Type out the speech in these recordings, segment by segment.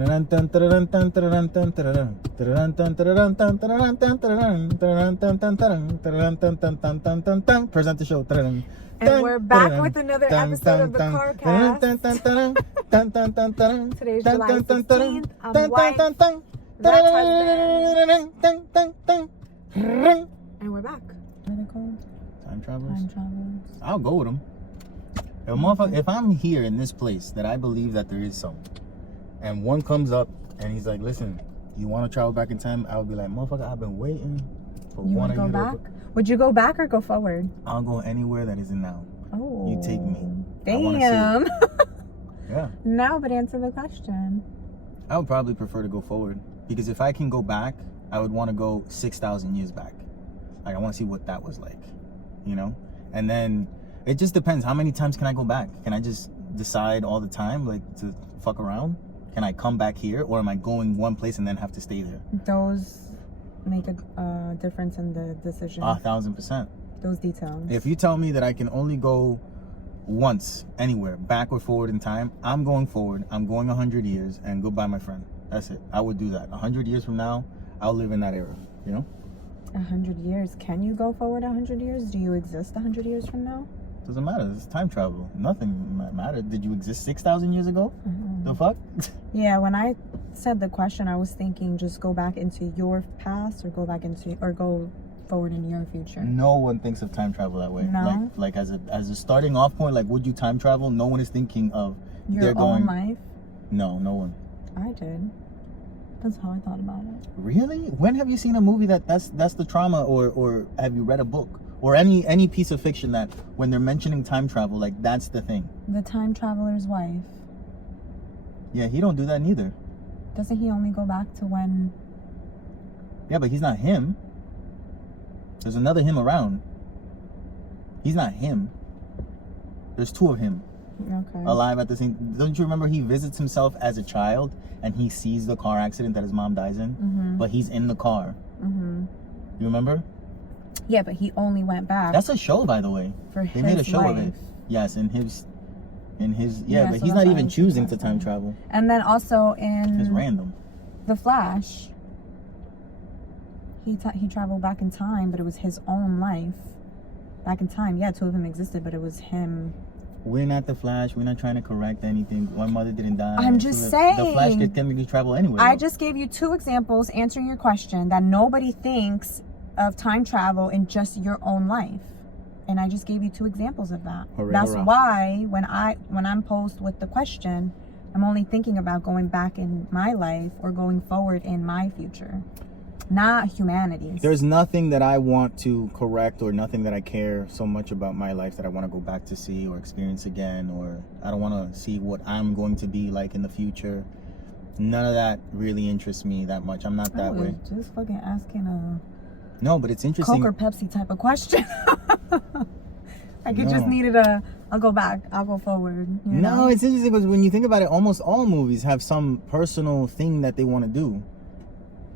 Present the show. And we're back with another episode of the CarCast. Today's July 16th. I'm wife. That's husband. And we're back. What are they called? Time travelers? Time travelers. I'll go with them. If I'm here in this place that I believe that there is some, and one comes up and he's like, listen, you want to travel back in time? I would be like, motherfucker, I've been waiting for you one of you you back? to... Would you go back or go forward? I'll go anywhere that isn't now. Oh. You take me. Damn. Yeah. No, but answer the question. I would probably prefer to go forward. Because if I can go back, I would want to go 6,000 years back. Like, I want to see what that was like. You know? And then it just depends. How many times can I go back? Can I just decide all the time, like, to fuck around? Can I come back here, or am I going one place and then have to stay there? Those make a difference in the decision. 1,000%. Those details. If you tell me that I can only go once, anywhere, back or forward in time, I'm going forward. I'm going 100 years, and goodbye, my friend. That's it. I would do that. 100 years from now, I'll live in that era, you know? 100 years. Can you go forward 100 years? Do you exist 100 years from now? Doesn't matter. It's time travel. Nothing matters. Did you exist 6,000 years ago? Mm-hmm. The fuck? Yeah, when I said the question, I was thinking just go back into your past or go forward in your future. No one thinks of time travel that way. No? Like as a starting off point, like, would you time travel? No one is thinking of your own life? No one. I did. That's how I thought about it. Really? When have you seen a movie that's the trauma, or have you read a book or any piece of fiction that when they're mentioning time travel, like, that's the thing? The time traveler's wife. Yeah, he don't do that neither. Doesn't he only go back to when... Yeah, but he's not him. There's another him around. He's not him. There's two of him. Okay. Alive at the same... Don't you remember he visits himself as a child and he sees the car accident that his mom dies in? Mm-hmm. But he's in the car. Mm-hmm. You remember? Yeah, but he only went back. That's a show, by the way. They made a show of it. Yes, in his yeah, but so he's not even choosing to time travel. And then also in It's random. The Flash, he traveled back in time, but it was his own life. Back in time, yeah, two of them existed, but it was him. We're not the Flash. We're not trying to correct anything. One mother didn't die. I'm just saying. The Flash could technically travel anywhere. I just gave you two examples answering your question that nobody thinks of time travel in just your own life. And I just gave you two examples of that. Hooray, That's hurrah. why when I'm posed with the question, I'm only thinking about going back in my life or going forward in my future, not humanity's. There's nothing that I want to correct or nothing that I care so much about my life that I want to go back to see or experience again, or I don't want to see what I'm going to be like in the future. None of that really interests me that much. I'm not that way. Just fucking asking a No, but it's interesting. Coke or Pepsi type of question. Like it just needed I'll go back, I'll go forward. You know? No, it's interesting because when you think about it, almost all movies have some personal thing that they want to do.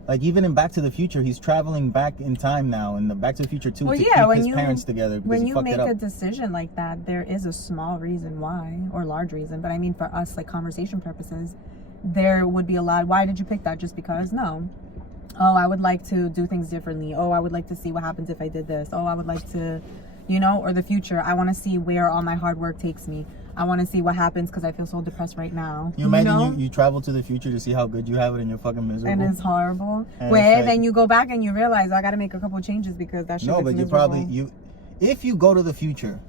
Like even in Back to the Future, he's traveling back in time now, in the Back to the Future 2 to keep his parents together because when he fucked it up. When you make a decision like that, there is a small reason why, or large reason, but I mean for us, like conversation purposes, there would be a lot. Why did you pick that? Just because? No. Oh, I would like to do things differently. Oh, I would like to see what happens if I did this. Oh, I would like to, or the future. I want to see where all my hard work takes me. I want to see what happens because I feel so depressed right now. You imagine you travel to the future to see how good you have it and you're fucking miserable. And it's horrible. And then you go back and you realize I got to make a couple of changes because that shit looks miserable. No, but if you go to the future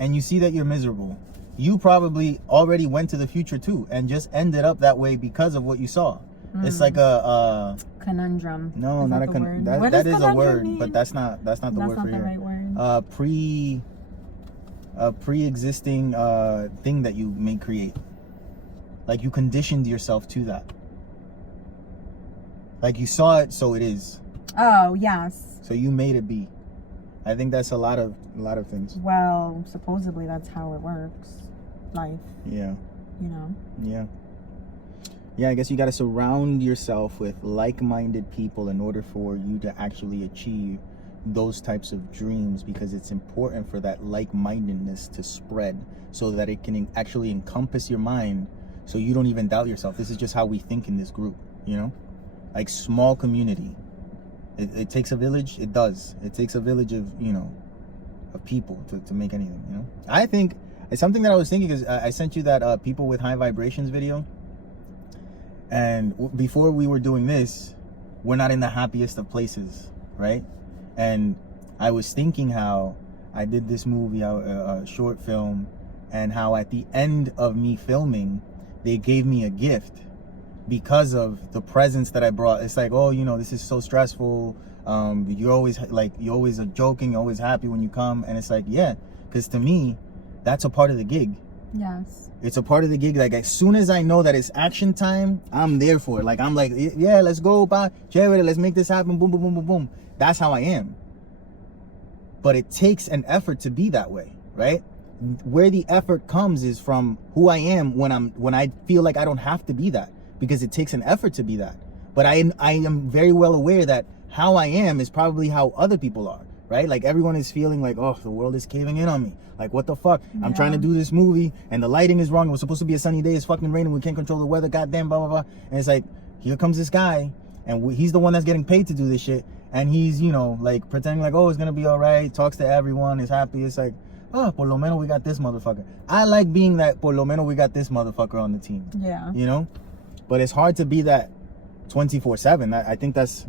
and you see that you're miserable, you probably already went to the future too and just ended up that way because of what you saw. It's like a conundrum. No, not a conundrum. That is a word, mean? But that's not the word for here. Right word. Pre-existing thing that you may create. Like you conditioned yourself to that. Like you saw it, so it is. Oh yes. So you made it be. I think that's a lot of things. Well, supposedly that's how it works. Life. Yeah. Yeah. Yeah, I guess you got to surround yourself with like-minded people in order for you to actually achieve those types of dreams, because it's important for that like-mindedness to spread so that it can actually encompass your mind So you don't even doubt yourself. This is just how we think in this group, you know? Like small community. It takes a village. It does. It takes a village of, you know, of people to make anything, you know? I think it's something that I was thinking is I sent you that people with high vibrations video. And before we were doing this, we're not in the happiest of places, right? And I was thinking how I did this movie, a short film, and how at the end of me filming, they gave me a gift because of the presents that I brought. It's like, oh, you know, this is so stressful. You're always are joking, you're always happy when you come. And it's like, yeah, because to me, that's a part of the gig. Yes. It's a part of the gig. Like, as soon as I know that it's action time, I'm there for it. Like, I'm like, yeah, let's go, chévere, let's make this happen, boom, boom, boom, boom, boom. That's how I am. But it takes an effort to be that way, right? Where the effort comes is from who I am when I feel like I don't have to be that, because it takes an effort to be that. But I am very well aware that how I am is probably how other people are, right? Like, everyone is feeling like, oh, the world is caving in on me. Like, what the fuck? Yeah. I'm trying to do this movie and the lighting is wrong. It was supposed to be a sunny day. It's fucking raining. We can't control the weather. Goddamn, blah, blah, blah. And it's like, here comes this guy, and he's the one that's getting paid to do this shit. And he's, you know, like, pretending like, oh, it's gonna be all right. Talks to everyone. Is happy. It's like, oh, por lo menos we got this motherfucker. I like being that por lo menos we got this motherfucker on the team. Yeah. You know? But it's hard to be that 24/7. I think that's,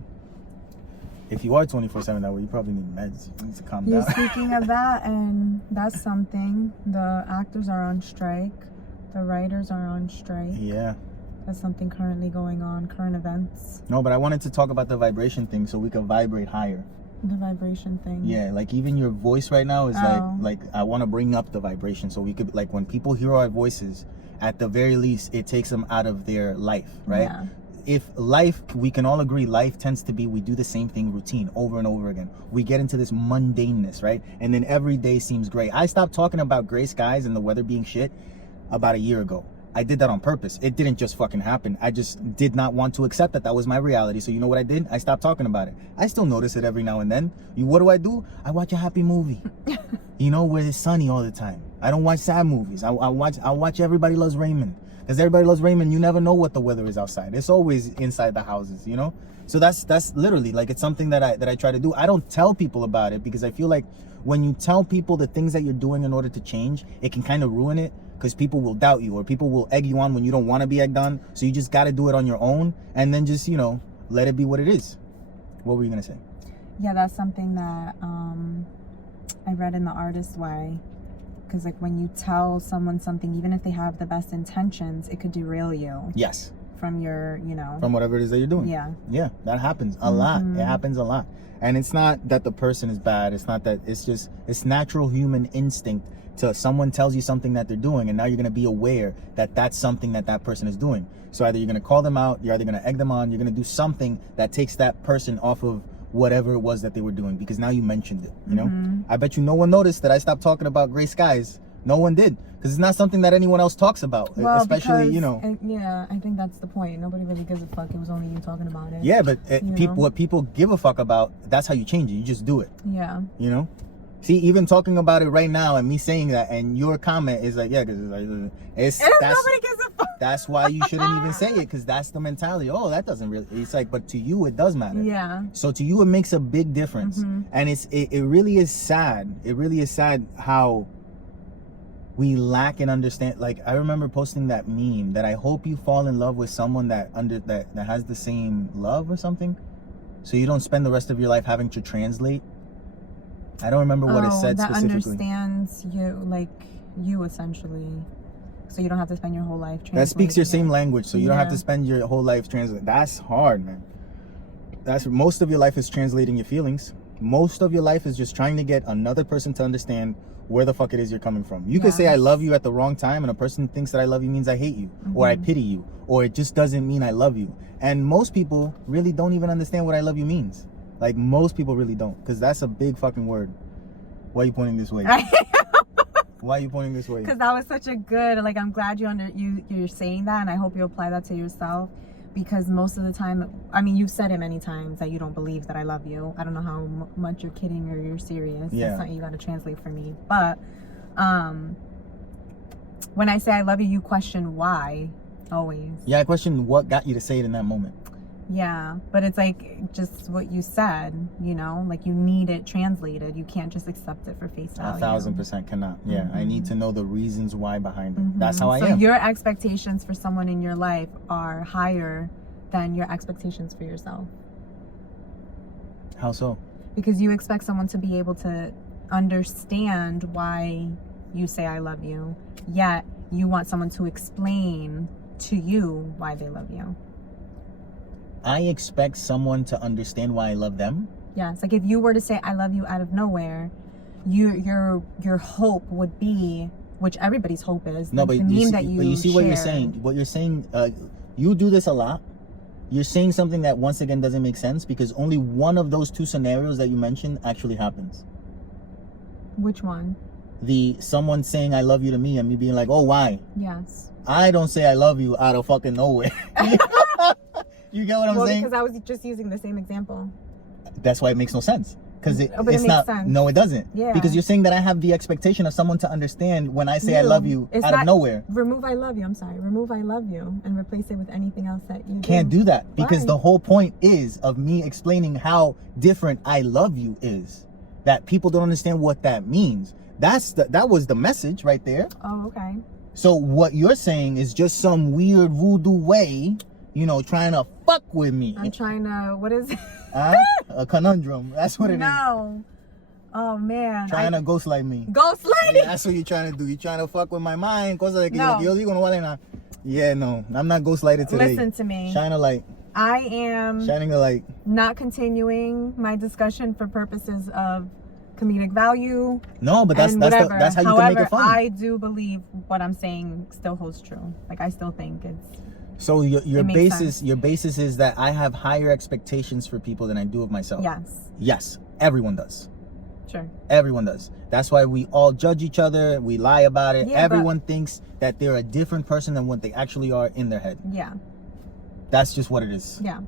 if you are 24/7 that way, you probably need meds. You need to calm down. Speaking of that, and that's something. The actors are on strike. The writers are on strike. Yeah. That's something currently going on, current events. No, but I wanted to talk about the vibration thing so we can vibrate higher. The vibration thing. Yeah, like even your voice right now is like I want to bring up the vibration so we could, like, when people hear our voices, at the very least, it takes them out of their life, right? Yeah. If life, we can all agree, life tends to be, we do the same thing routine over and over again. We get into this mundaneness, right? And then every day seems great. I stopped talking about gray skies and the weather being shit about a year ago. I did that on purpose. It didn't just fucking happen. I just did not want to accept that that was my reality. So you know what I did? I stopped talking about it. I still notice it every now and then. What do? I watch a happy movie. You know, where it's sunny all the time. I don't watch sad movies. I watch Everybody Loves Raymond. Because Everybody Loves Raymond, you never know what the weather is outside. It's always inside the houses, you know? So that's literally, like, it's something that I try to do. I don't tell people about it because I feel like when you tell people the things that you're doing in order to change, it can kind of ruin it. Because people will doubt you, or people will egg you on when you don't want to be egged on. So you just got to do it on your own, and then just, you know, let it be what it is. What were you going to say? Yeah, that's something that I read in The Artist's Way. Because, like, when you tell someone something, even if they have the best intentions, it could derail you. Yes. From your, you know. From whatever it is that you're doing. Yeah. Yeah, that happens a lot. It happens a lot. And it's not that the person is bad. It's not that. It's just, it's natural human instinct to someone tells you something that they're doing, and now you're going to be aware that that's something that that person is doing. So either you're going to call them out, you're either going to egg them on, you're going to do something that takes that person off of whatever it was that they were doing, because now you mentioned it, you know? I bet you no one noticed that I stopped talking about gray skies. No one did, because it's not something that anyone else talks about, well, especially, you know. Yeah, I think that's the point. Nobody really gives a fuck. It was only you talking about it. Yeah, but what people give a fuck about, that's how you change it. You just do it. Yeah. You know? See, even talking about it right now and me saying that, and your comment is like, yeah, because nobody gives a fuck. That's why you shouldn't even say it, because that's the mentality. Oh, that doesn't really. It's like, but to you, it does matter. Yeah. So to you, it makes a big difference, and it really is sad. It really is sad how we lack and understand. Like, I remember posting that meme that I hope you fall in love with someone that has the same love or something, so you don't spend the rest of your life having to translate. I don't remember what it said specifically. That understands you, like you essentially, so you don't have to spend your whole life translating. That speaks your same language, so you don't have to spend your whole life translating. That's hard, man. That's most of your life is translating your feelings. Most of your life is just trying to get another person to understand where the fuck it is you're coming from. You could say I love you at the wrong time, and a person thinks that I love you means I hate you, or I pity you, or it just doesn't mean I love you. And most people really don't even understand what I love you means. Like, most people really don't, because that's a big fucking word. Why are you pointing this way? Why are you pointing this way? Because that was such a good, like, I'm glad you're saying that, and I hope you apply that to yourself, because most of the time, I mean, you've said it many times that you don't believe that I love you. I don't know how much you're kidding or you're serious. Yeah. That's something you got to translate for me. But when I say I love you, you question why. Always. Yeah, I question what got you to say it in that moment. Yeah, but it's like just what you said, you know, like you need it translated. You can't just accept it for face value. 1,000% cannot. Yeah, I need to know the reasons why behind it. That's how I So am. your expectations for someone in your life are higher than your expectations for yourself. How so? Because you expect someone to be able to understand why you say I love you, yet you want someone to explain to you why they love you. I expect someone to understand why I love them. Yeah, it's like if you were to say I love you out of nowhere, your hope would be, which everybody's hope is, No, but the you meme see, that you but you see what you're shared. saying. What you're saying, you do this a lot. You're saying something that once again doesn't make sense because only one of those two scenarios that you mentioned actually happens. Which one? The someone saying I love you to me and me being like, oh, why? Yes. I don't say I love you out of fucking nowhere. You get what I'm saying? Because I was just using the same example. That's why it makes no sense. Because But it it's makes not. sense. No, it doesn't. Yeah. Because you're saying that I have the expectation of someone to understand when I say I love you It's out of not- nowhere. Remove I love you. I'm sorry. Remove I love you and replace it with anything else that you Can't do that because Why? the whole point is of me explaining how different I love you is. That people don't understand what that means. That was the message right there. Oh, okay. So what you're saying is just some weird voodoo way, you know, trying to fuck with me. I'm trying to. What is it? A conundrum. That's what it is. No. Oh man. Trying to ghostlight me. Ghost lady. Yeah, that's what you're trying to do. You're trying to fuck with my mind. Cause like, No. yeah, no, I'm not ghostlighted today. Listen to me. Shine a light. I am Shining a light. not continuing my discussion for purposes of comedic value. No, but that's and that's whatever. that's how you However, can make it funny. I do believe what I'm saying still holds true. Like I still think it's. So your It makes basis is that I have higher expectations for people than I do of myself. Yes. Yes, everyone does. Sure. Everyone does. That's why we all judge each other. We lie about it. Yeah, Everyone thinks that they're a different person than what they actually are in their head. Yeah. That's just what it is. Yeah.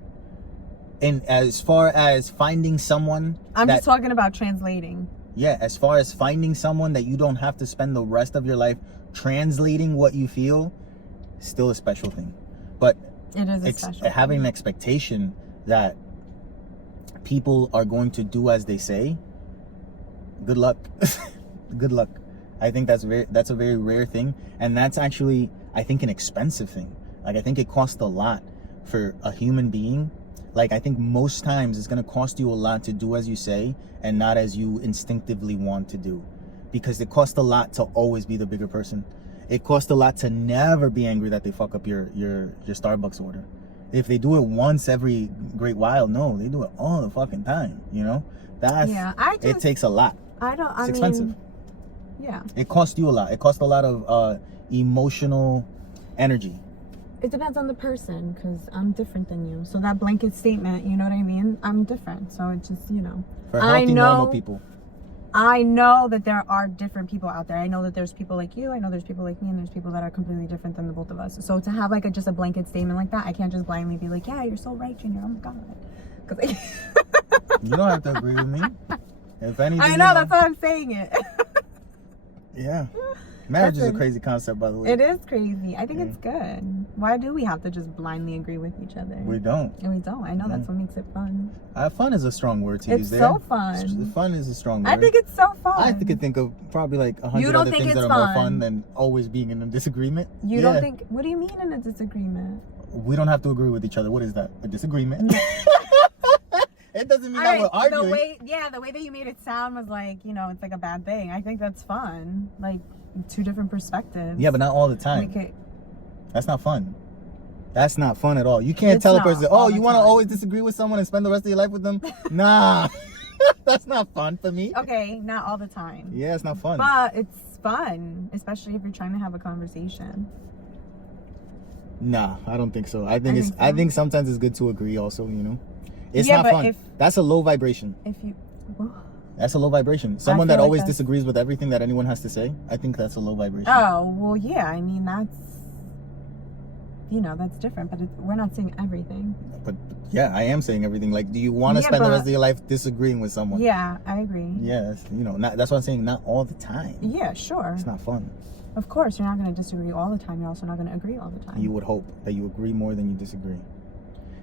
And as far as finding someone, I'm just talking about translating. Yeah, as far as finding someone that you don't have to spend the rest of your life translating what you feel, still a special thing. But It is a special. having an expectation that people are going to do as they say, good luck. Good luck. I think that's a very rare thing, and that's actually, I think, an expensive thing. Like I think it costs a lot for a human being. Like I think most times it's going to cost you a lot to do as you say and not as you instinctively want to do, because it costs a lot to always be the bigger person. It costs a lot to never be angry that they fuck up your Starbucks order. If they do it once every great while, no, they do it all the fucking time. You know, it takes a lot. It's expensive. Yeah. It costs you a lot. It costs a lot of emotional energy. It depends on the person, because I'm different than you. So that blanket statement, you know what I mean? I'm different. So it's just, you know. For healthy, normal people. I know that there are different people out there. I know that there's people like you. I know there's people like me, and there's people that are completely different than the both of us. So to have like just a blanket statement like that, I can't just blindly be like, yeah, you're so right, Junior. Oh my God. You don't have to agree with me. If anything, I know, that's why I'm saying it. Yeah. Marriage is a crazy concept, by the way. It is crazy. I think it's good. Why do we have to just blindly agree with each other? We don't. And we don't. I know that's what makes it fun. Fun is a strong word to It's use there. so fun. Fun is a strong word. I think it's so fun. I could think of probably like 100 You don't other think things that it's are more fun? fun than always being in a disagreement. You don't think? What do you mean in a disagreement? We don't have to agree with each other. What is that? A disagreement? It doesn't mean that we're arguing. The way that you made it sound was like, you know, it's like a bad thing. I think that's fun. Like two different perspectives. Yeah, but not all the time. That's not fun. That's not fun at all. You can't tell a person, oh, you want to always disagree with someone and spend the rest of your life with them? Nah. That's not fun for me. Okay, not all the time. Yeah, it's not fun. But it's fun, especially if you're trying to have a conversation. Nah, I don't think so. I think sometimes it's good to agree also, you know. It's Yeah, not but fun. That's a low vibration. If you That's a low vibration. Someone that feel like always that's- disagrees with everything that anyone has to say, I think that's a low vibration. Oh, well, yeah. I mean, that's, you know, that's different. But we're not saying everything. But yeah, I am saying everything. Like, do you want to spend the rest of your life disagreeing with someone? Yeah, I agree. Yes, you know, that's what I'm saying. Not all the time. Yeah, sure. It's not fun. Of course, you're not going to disagree all the time. You're also not going to agree all the time. You would hope that you agree more than you disagree.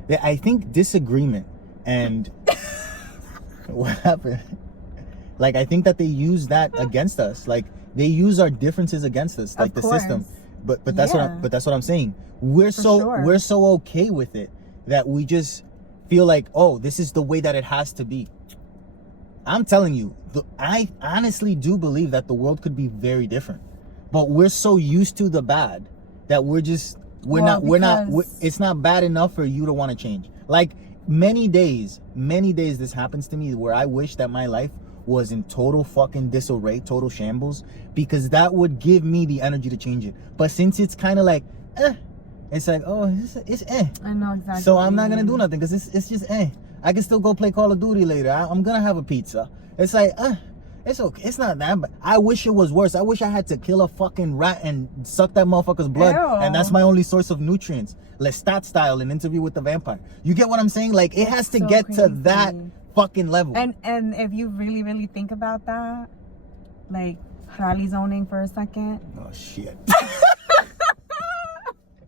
Yeah, I think disagreement and what happened? Like, I think that they use that against us. Like, they use our differences against us, like the system. But that's what I'm saying. We're so okay with it that we just feel like, oh, this is the way that it has to be. I'm telling you, I honestly do believe that the world could be very different. But we're so used to the bad that it's not bad enough for you to want to change. Like, many days this happens to me where I wish that my life was in total fucking disarray, total shambles, because that would give me the energy to change it. But since it's kind of like, it's like, oh, it's I know exactly. So I'm not gonna do nothing because it's just I can still go play Call of Duty later. I'm gonna have a pizza. It's like, it's okay. It's not that bad. I wish it was worse. I wish I had to kill a fucking rat and suck that motherfucker's blood. Ew. And that's my only source of nutrients. Lestat style, an interview with the vampire. You get what I'm saying? Like, it has to get to that fucking level. And if you really, really think about that, like, rally zoning for a second. Oh, shit.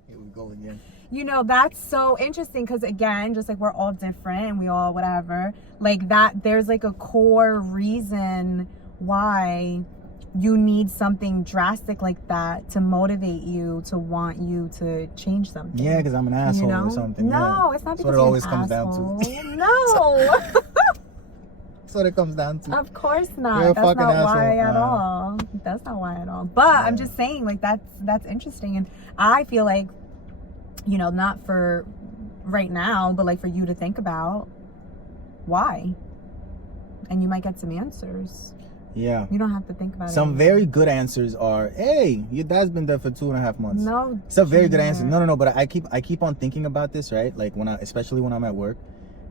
Here we go again. You know, that's so interesting because, again, just like we're all different and we all whatever, like that, there's like a core reason why you need something drastic like that to motivate you, to want you to change something. Yeah, because I'm an asshole or something. No, yeah. It's not because that's what it always comes down to. No. That's what it comes down to. Of course not. You're a that's fucking not asshole. Why at all. That's not why at all. But yeah. I'm just saying, like, that's interesting. And I feel like, you know, not for right now, but like for you to think about why. And you might get some answers. Yeah. You don't have to think about it. Some very good answers are, hey, your dad's been dead for 2.5 months. No. It's a very good answer. No, but I keep on thinking about this, right? Like especially when I'm at work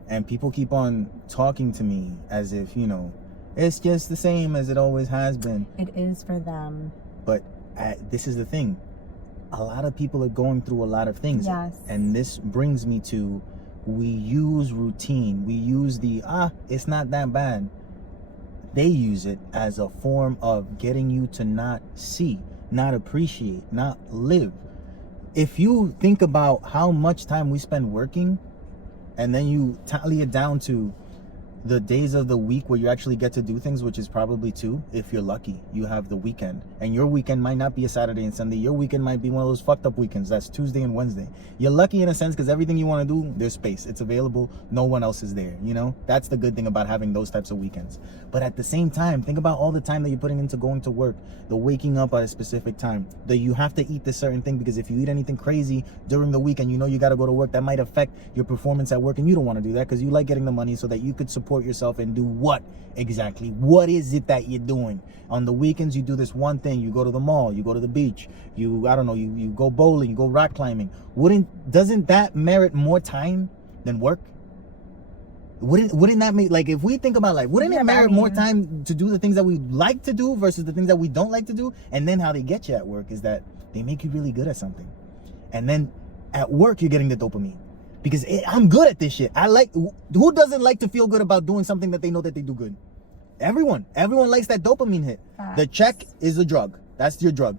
and people keep on talking to me as if, you know, it's just the same as it always has been. It is for them. But this is the thing. A lot of people are going through a lot of things. Yes. And this brings me to, we use routine. We use it's not that bad. They use it as a form of getting you to not see, not appreciate, not live. If you think about how much time we spend working, and then you tally it down to the days of the week where you actually get to do things, which is probably 2, if you're lucky. You have the weekend, and your weekend might not be a Saturday and Sunday. Your weekend might be one of those fucked up weekends. That's Tuesday and Wednesday. You're lucky in a sense because everything you want to do, there's space. It's available. No one else is there. You know, that's the good thing about having those types of weekends. But at the same time, think about all the time that you're putting into going to work, the waking up at a specific time, that you have to eat this certain thing because if you eat anything crazy during the week and you know you got to go to work, that might affect your performance at work, and you don't want to do that because you like getting the money so that you could support yourself and do what exactly? What is it that you're doing? On the weekends, you do this one thing. You go to the mall, you go to the beach, you go bowling, you go rock climbing. Doesn't that merit more time than work? Wouldn't that make, like, if we think about life, wouldn't it merit more time to do the things that we like to do versus the things that we don't like to do? And then how they get you at work is that they make you really good at something. And then at work, you're getting the dopamine. Because I'm good at this shit. Who doesn't like to feel good about doing something that they know that they do good? Everyone likes that dopamine hit. Facts. The check is a drug. That's your drug.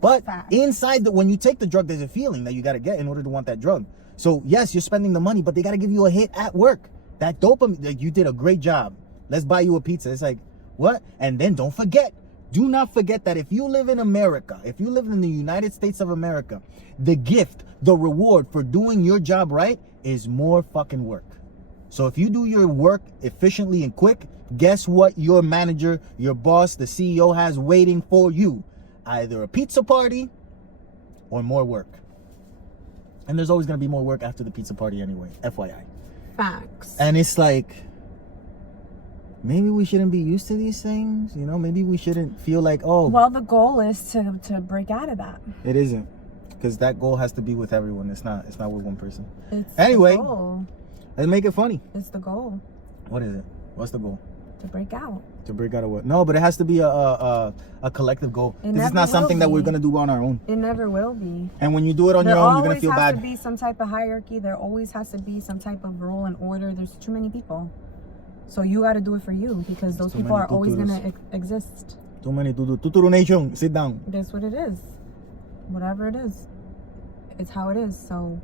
But Facts. inside, when you take the drug, there's a feeling that you got to get in order to want that drug. So yes, you're spending the money, but they got to give you a hit at work. That dopamine, like, you did a great job. Let's buy you a pizza. It's like, what? And then don't forget. Do not forget that if you live in America, if you live in the United States of America, the gift, the reward for doing your job right is more fucking work. So if you do your work efficiently and quick, guess what your manager, your boss, the CEO has waiting for you? Either a pizza party or more work. And there's always going to be more work after the pizza party anyway, FYI. Facts. And it's like, maybe we shouldn't be used to these things, you know? Maybe we shouldn't feel like, oh. Well, the goal is to break out of that. It isn't, because that goal has to be with everyone. It's not with one person. It's anyway, the goal. Let's make it funny. It's the goal. What is it? What's the goal? To break out. To break out of what? No, but it has to be a collective goal. This is not something that we're gonna do on our own. It never will be. And when you do it on your own, you're gonna feel bad. There always has to be some type of hierarchy. There always has to be some type of rule and order. There's too many people. So you got to do it for you because those people are always going to exist. Too many Tuturu Nation. Sit down. It is what it is. Whatever it is, it's how it is. So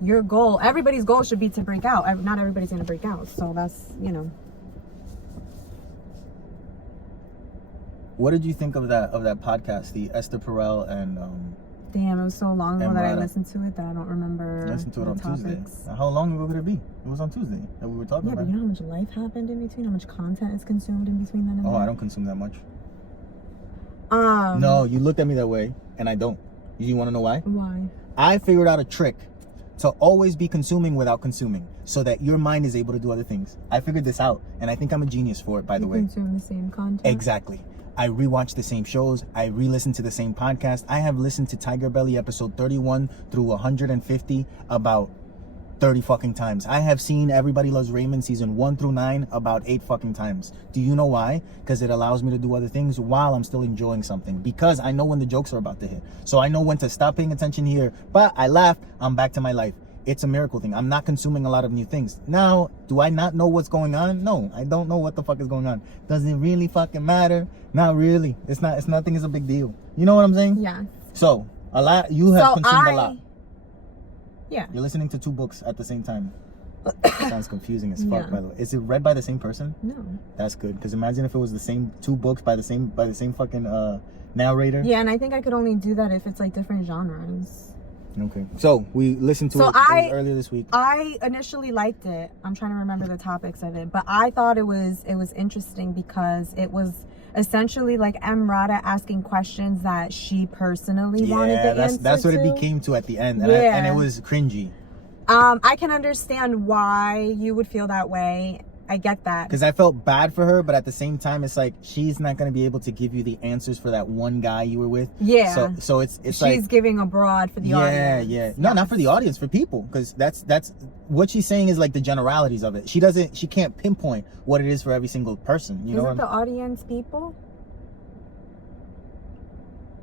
your goal, everybody's goal should be to break out. Not everybody's going to break out. So that's, you know. What did you think of that podcast, the Esther Perel and Damn, it was so long ago that I Emrata. listened to it that I don't remember. I listened to it the on topics. Tuesday. How long ago could it be? It was on Tuesday that we were talking Yeah, about. but you know how much life happened in between, how much content is consumed in between then and Oh, there? I don't consume that much. Um. No, you looked at me that way, and I don't. You want to know why? Why? I figured out a trick to always be consuming without consuming, so that your mind is able to do other things. I figured this out, and I think I'm a genius for it, by the way. Consume the same content. Exactly. I rewatch the same shows. I re-listen to the same podcast. I have listened to Tiger Belly episode 31 through 150 about 30 fucking times. I have seen Everybody Loves Raymond season 1 through 9 about 8 fucking times. Do you know why? Because it allows me to do other things while I'm still enjoying something. Because I know when the jokes are about to hit. So I know when to stop paying attention here. But I laugh, I'm back to my life. It's a miracle thing. I'm not consuming a lot of new things. Now, do I not know what's going on? No, I don't know what the fuck is going on. Does it really fucking matter? Not really. It's nothing is a big deal. You know what I'm saying? Yeah. So, a lot, you have consumed a lot. Yeah. You're listening to 2 books at the same time. Sounds confusing as fuck, Yeah. by the way. Is it read by the same person? No. That's good. Because imagine if it was the same 2 books by the same fucking narrator. Yeah, and I think I could only do that if it's like different genres. Okay. So we listened to it earlier this week. I initially liked it. I'm trying to remember the topics of it, but I thought it was interesting because it was essentially like Emrata asking questions that she personally wanted the answer that's what to. it became to at the end, and, Yeah. and it was cringy. I can understand why you would feel that way. I get that. Because I felt bad for her, but at the same time, it's like she's not going to be able to give you the answers for that one guy you were with. Yeah. So it's she's like giving abroad for the audience. Yeah. No, not for the audience, for people. Because that's what she's saying is like the generalities of it. She can't pinpoint what it is for every single person. You know Isn't what the audience people?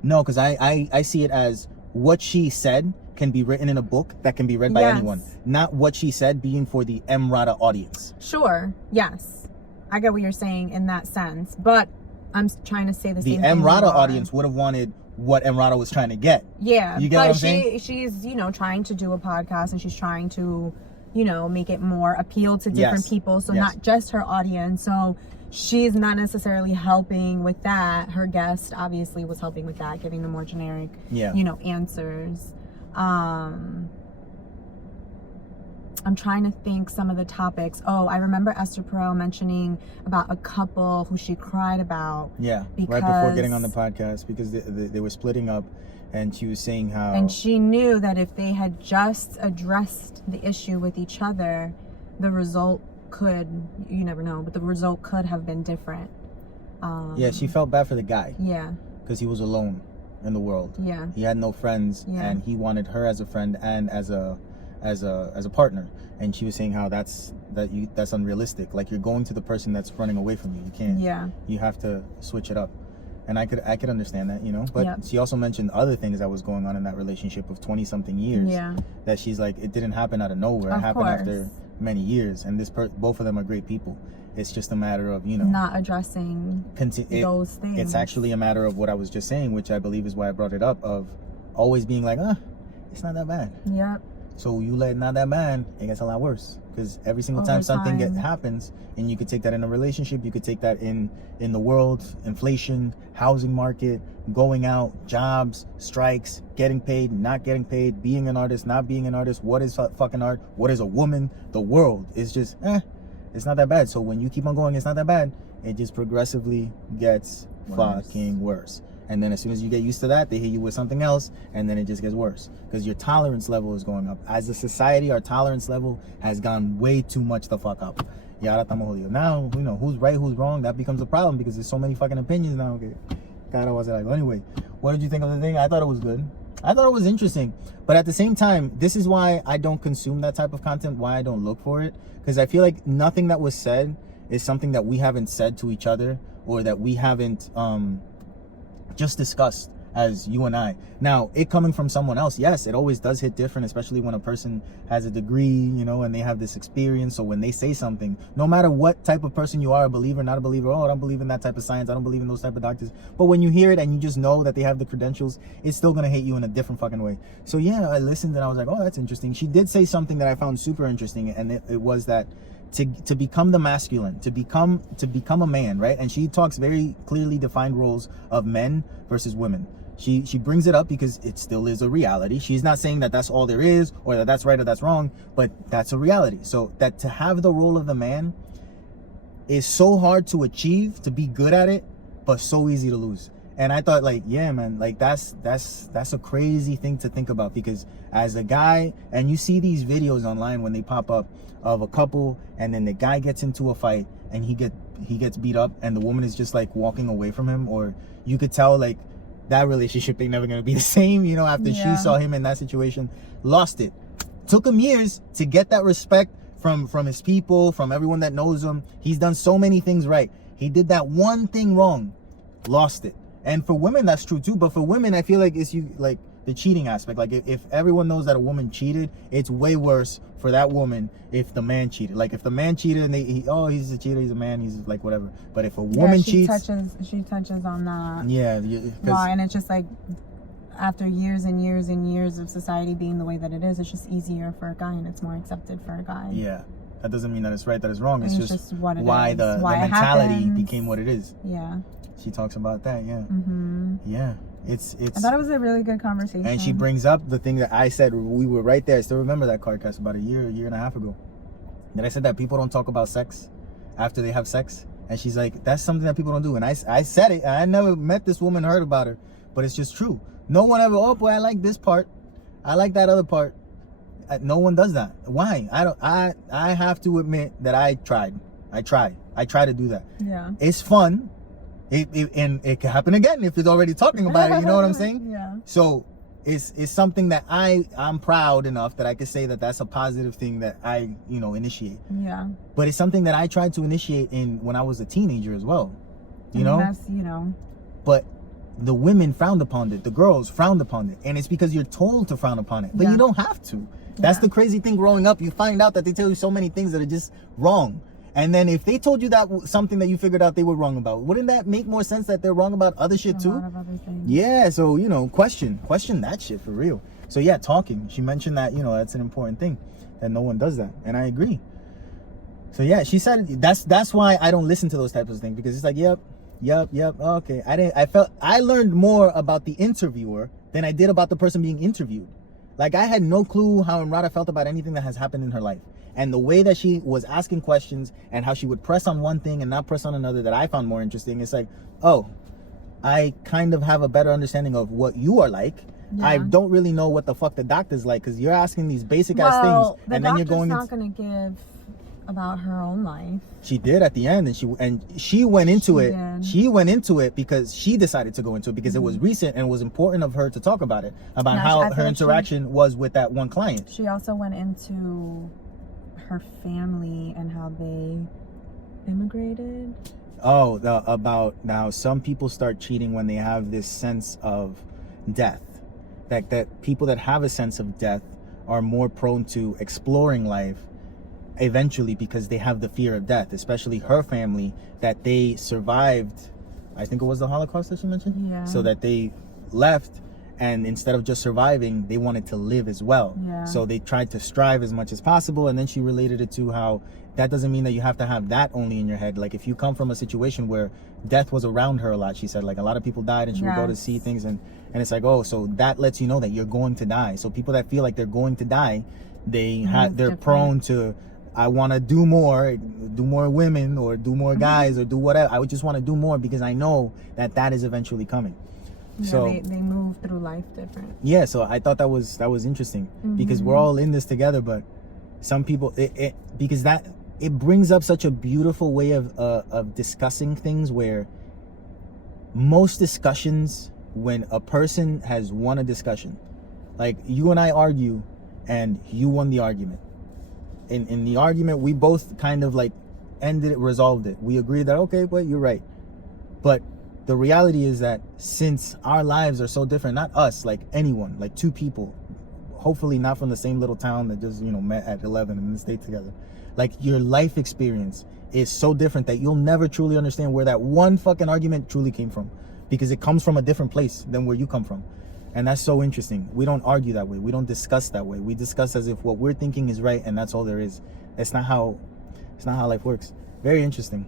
No, because I see it as what she said can be written in a book that can be read by anyone. Not what she said being for the Emrata audience. Sure. Yes. I get what you're saying in that sense. But I'm trying to say the same thing. The Emrata audience would have wanted what Emrata was trying to get. Yeah. You get what I'm saying? She's, trying to do a podcast and she's trying to, make it more appeal to different people. So not just her audience. So she's not necessarily helping with that. Her guest obviously was helping with that, giving the more generic, answers. I'm trying to think some of the topics. Oh, I remember Esther Perel mentioning about a couple who she cried about. Yeah, right before getting on the podcast, because they were splitting up, and she was saying how... And she knew that if they had just addressed the issue with each other, the result could, you never know, but the result could have been different. Yeah, she felt bad for the guy. Yeah. Because he was alone in the world. Yeah. He had no friends, and he wanted her as a friend and as a partner. And she was saying how that's unrealistic. Like, you're going to the person that's running away from you. You can't. Yeah. You have to switch it up. And I could understand that, But she also mentioned other things that was going on in that relationship of 20 something years. Yeah. That she's like, it didn't happen out of nowhere. It happened after many years. And both of them are great people. It's just a matter of, not addressing those things. It's actually a matter of what I was just saying, which I believe is why I brought it up, of always being like, it's not that bad. Yep. So you let it not that bad, it gets a lot worse. Because every single time something happens, and you could take that in a relationship, you could take that in the world, inflation, housing market, going out, jobs, strikes, getting paid, not getting paid, being an artist, not being an artist, what is fucking art, what is a woman, the world is just, it's not that bad. So when you keep on going, it's not that bad, it just progressively gets fucking worse. And then as soon as you get used to that, they hit you with something else, and then it just gets worse. Because your tolerance level is going up. As a society, our tolerance level has gone way too much the fuck up. Now, who's right, who's wrong, that becomes a problem because there's so many fucking opinions now. Okay. Anyway, what did you think of the thing? I thought it was good. I thought it was interesting. But at the same time, this is why I don't consume that type of content, why I don't look for it. Because I feel like nothing that was said is something that we haven't said to each other, or that we haven't just discussed as you and I. Now, it coming from someone else, yes, it always does hit different, especially when a person has a degree, you know, and they have this experience. So when they say something, no matter what type of person you are, a believer, not a believer, oh, I don't believe in that type of science, I don't believe in those type of doctors. But when you hear it and you just know that they have the credentials, it's still gonna hit you in a different fucking way. So yeah, I listened and I was like, oh, that's interesting. She did say something that I found super interesting, and it was that to become the masculine, to become a man, right? And she talks very clearly defined roles of men versus women. She brings it up because it still is a reality. She's not saying that that's all there is, or that that's right or that's wrong, but that's a reality. So that to have the role of the man is so hard to achieve, to be good at it, but so easy to lose. And I thought, like, yeah, man, like that's a crazy thing to think about, because as a guy, and you see these videos online when they pop up of a couple, and then the guy gets into a fight and he gets beat up, and the woman is just like walking away from him, or you could tell like that relationship ain't never gonna be the same, you know, after she saw him in that situation, lost it. Took him years to get that respect from his people, from everyone that knows him. He's done so many things right. He did that one thing wrong, lost it. And for women, that's true too. But for women, I feel like it's like the cheating aspect. Like if everyone knows that a woman cheated, it's way worse for that woman if the man cheated. Like if the man cheated and he's a cheater, he's a man, he's like whatever. But if a woman cheats, she touches on that. Yeah. Why? And it's just like after years and years and years of society being the way that it is, it's just easier for a guy, and it's more accepted for a guy. Yeah. That doesn't mean that it's right, that it's wrong. It's just what it why is. the Why mentality became what it is. Yeah. She talks about that, yeah. Yeah. It's I thought it was a really good conversation. And she brings up the thing that I said, we were right there. I still remember that CarCast about a year and a half ago. That I said that people don't talk about sex after they have sex. And she's like, that's something that people don't do. And I said it. I never met this woman, heard about her, but it's just true. No one ever, oh boy, I like this part, I like that other part. No one does that. Why? I have to admit that I try to do that. Yeah. It's fun. And it can happen again if it's already talking about it, you know what I'm saying? Yeah. So it's something that I'm proud enough that I could say that that's a positive thing that I, you know, initiate. Yeah. But it's something that I tried to initiate when I was a teenager as well. You know? That's, you know. But the women frowned upon it, the girls frowned upon it, and it's because you're told to frown upon it, but you don't have to. That's the crazy thing growing up. You find out that they tell you so many things that are just wrong. And then if they told you that something that you figured out they were wrong about, wouldn't that make more sense that they're wrong about other shit too? A lot of other things. Yeah, so, you know, question that shit for real. So yeah, talking. She mentioned that, you know, that's an important thing, that no one does that. And I agree. So yeah, she said that's why I don't listen to those types of things, because it's like, yep, okay. I learned more about the interviewer than I did about the person being interviewed. Like, I had no clue how Imrata felt about anything that has happened in her life. And the way that she was asking questions and how she would press on one thing and not press on another that I found more interesting. It's like, oh, I kind of have a better understanding of what you are like. Yeah. I don't really know what the fuck the doctor's like, because you're asking these basic ass things. And then you're going not going to give about her own life. She did at the end, and she went into it. She went into it because she decided to go into it because it was recent and it was important of her to talk about it, about how her interaction was with that one client. She also went into her family and how they immigrated. Oh, about now some people start cheating when they have this sense of death. That people that have a sense of death are more prone to exploring life eventually because they have the fear of death, especially her family, that they survived, I think it was the Holocaust that she mentioned? Yeah. So that they left, and instead of just surviving, they wanted to live as well. Yeah. So they tried to strive as much as possible, and then she related it to how that doesn't mean that you have to have that only in your head. Like, if you come from a situation where death was around her a lot, she said, like, a lot of people died, and she would go to see things, and it's like, oh, so that lets you know that you're going to die. So people that feel like they're going to die, they're prone to, I want to do more women, or do more guys, or do whatever. I would just want to do more because I know that is eventually coming. Yeah, so they move through life different. Yeah, so I thought that was interesting, because we're all in this together, but some people because it brings up such a beautiful way of discussing things, where most discussions, when a person has won a discussion, like you and I argue and you won the argument. In the argument, we both kind of like resolved it. We agreed that, okay, but you're right. But the reality is that since our lives are so different, not us, like anyone, like two people, hopefully not from the same little town that just, met at 11 and then stayed together. Like, your life experience is so different that you'll never truly understand where that one fucking argument truly came from, because it comes from a different place than where you come from. And that's so interesting. We don't argue that way. We don't discuss that way. We discuss as if what we're thinking is right and that's all there is. It's not how life works. Very interesting.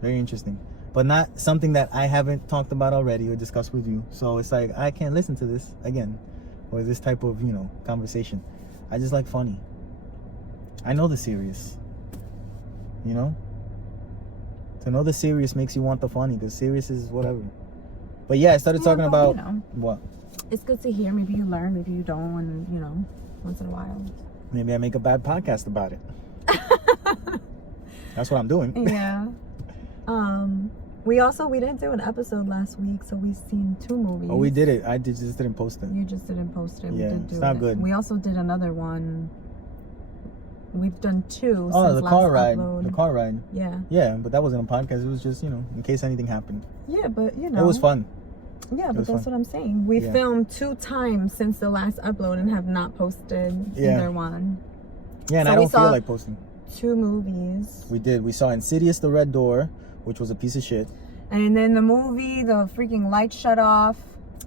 Very interesting. But not something that I haven't talked about already or discussed with you. So it's like, I can't listen to this again, or this type of, conversation. I just like funny. I know the serious. To know the serious makes you want the funny, because serious is whatever. But yeah, I started talking about what? It's good to hear. Maybe you learn, maybe you don't, and once in a while. Maybe I make a bad podcast about it. That's what I'm doing. Yeah. We didn't do an episode last week, so we've seen 2 movies. Oh, we did it. Just didn't post it. You just didn't post it. Yeah, we did do it's not it. good. We also did another one. We've done 2 Oh, since the last car ride. upload. The car ride. Yeah. Yeah, but that wasn't a podcast. It was just, in case anything happened. Yeah, but It was fun. Yeah, but that's what I'm saying. We filmed 2 times since the last upload and have not posted either one. Yeah, and so I don't feel like posting. 2 movies. We did. We saw Insidious: The Red Door, which was a piece of shit. And then the movie, the freaking light shut off.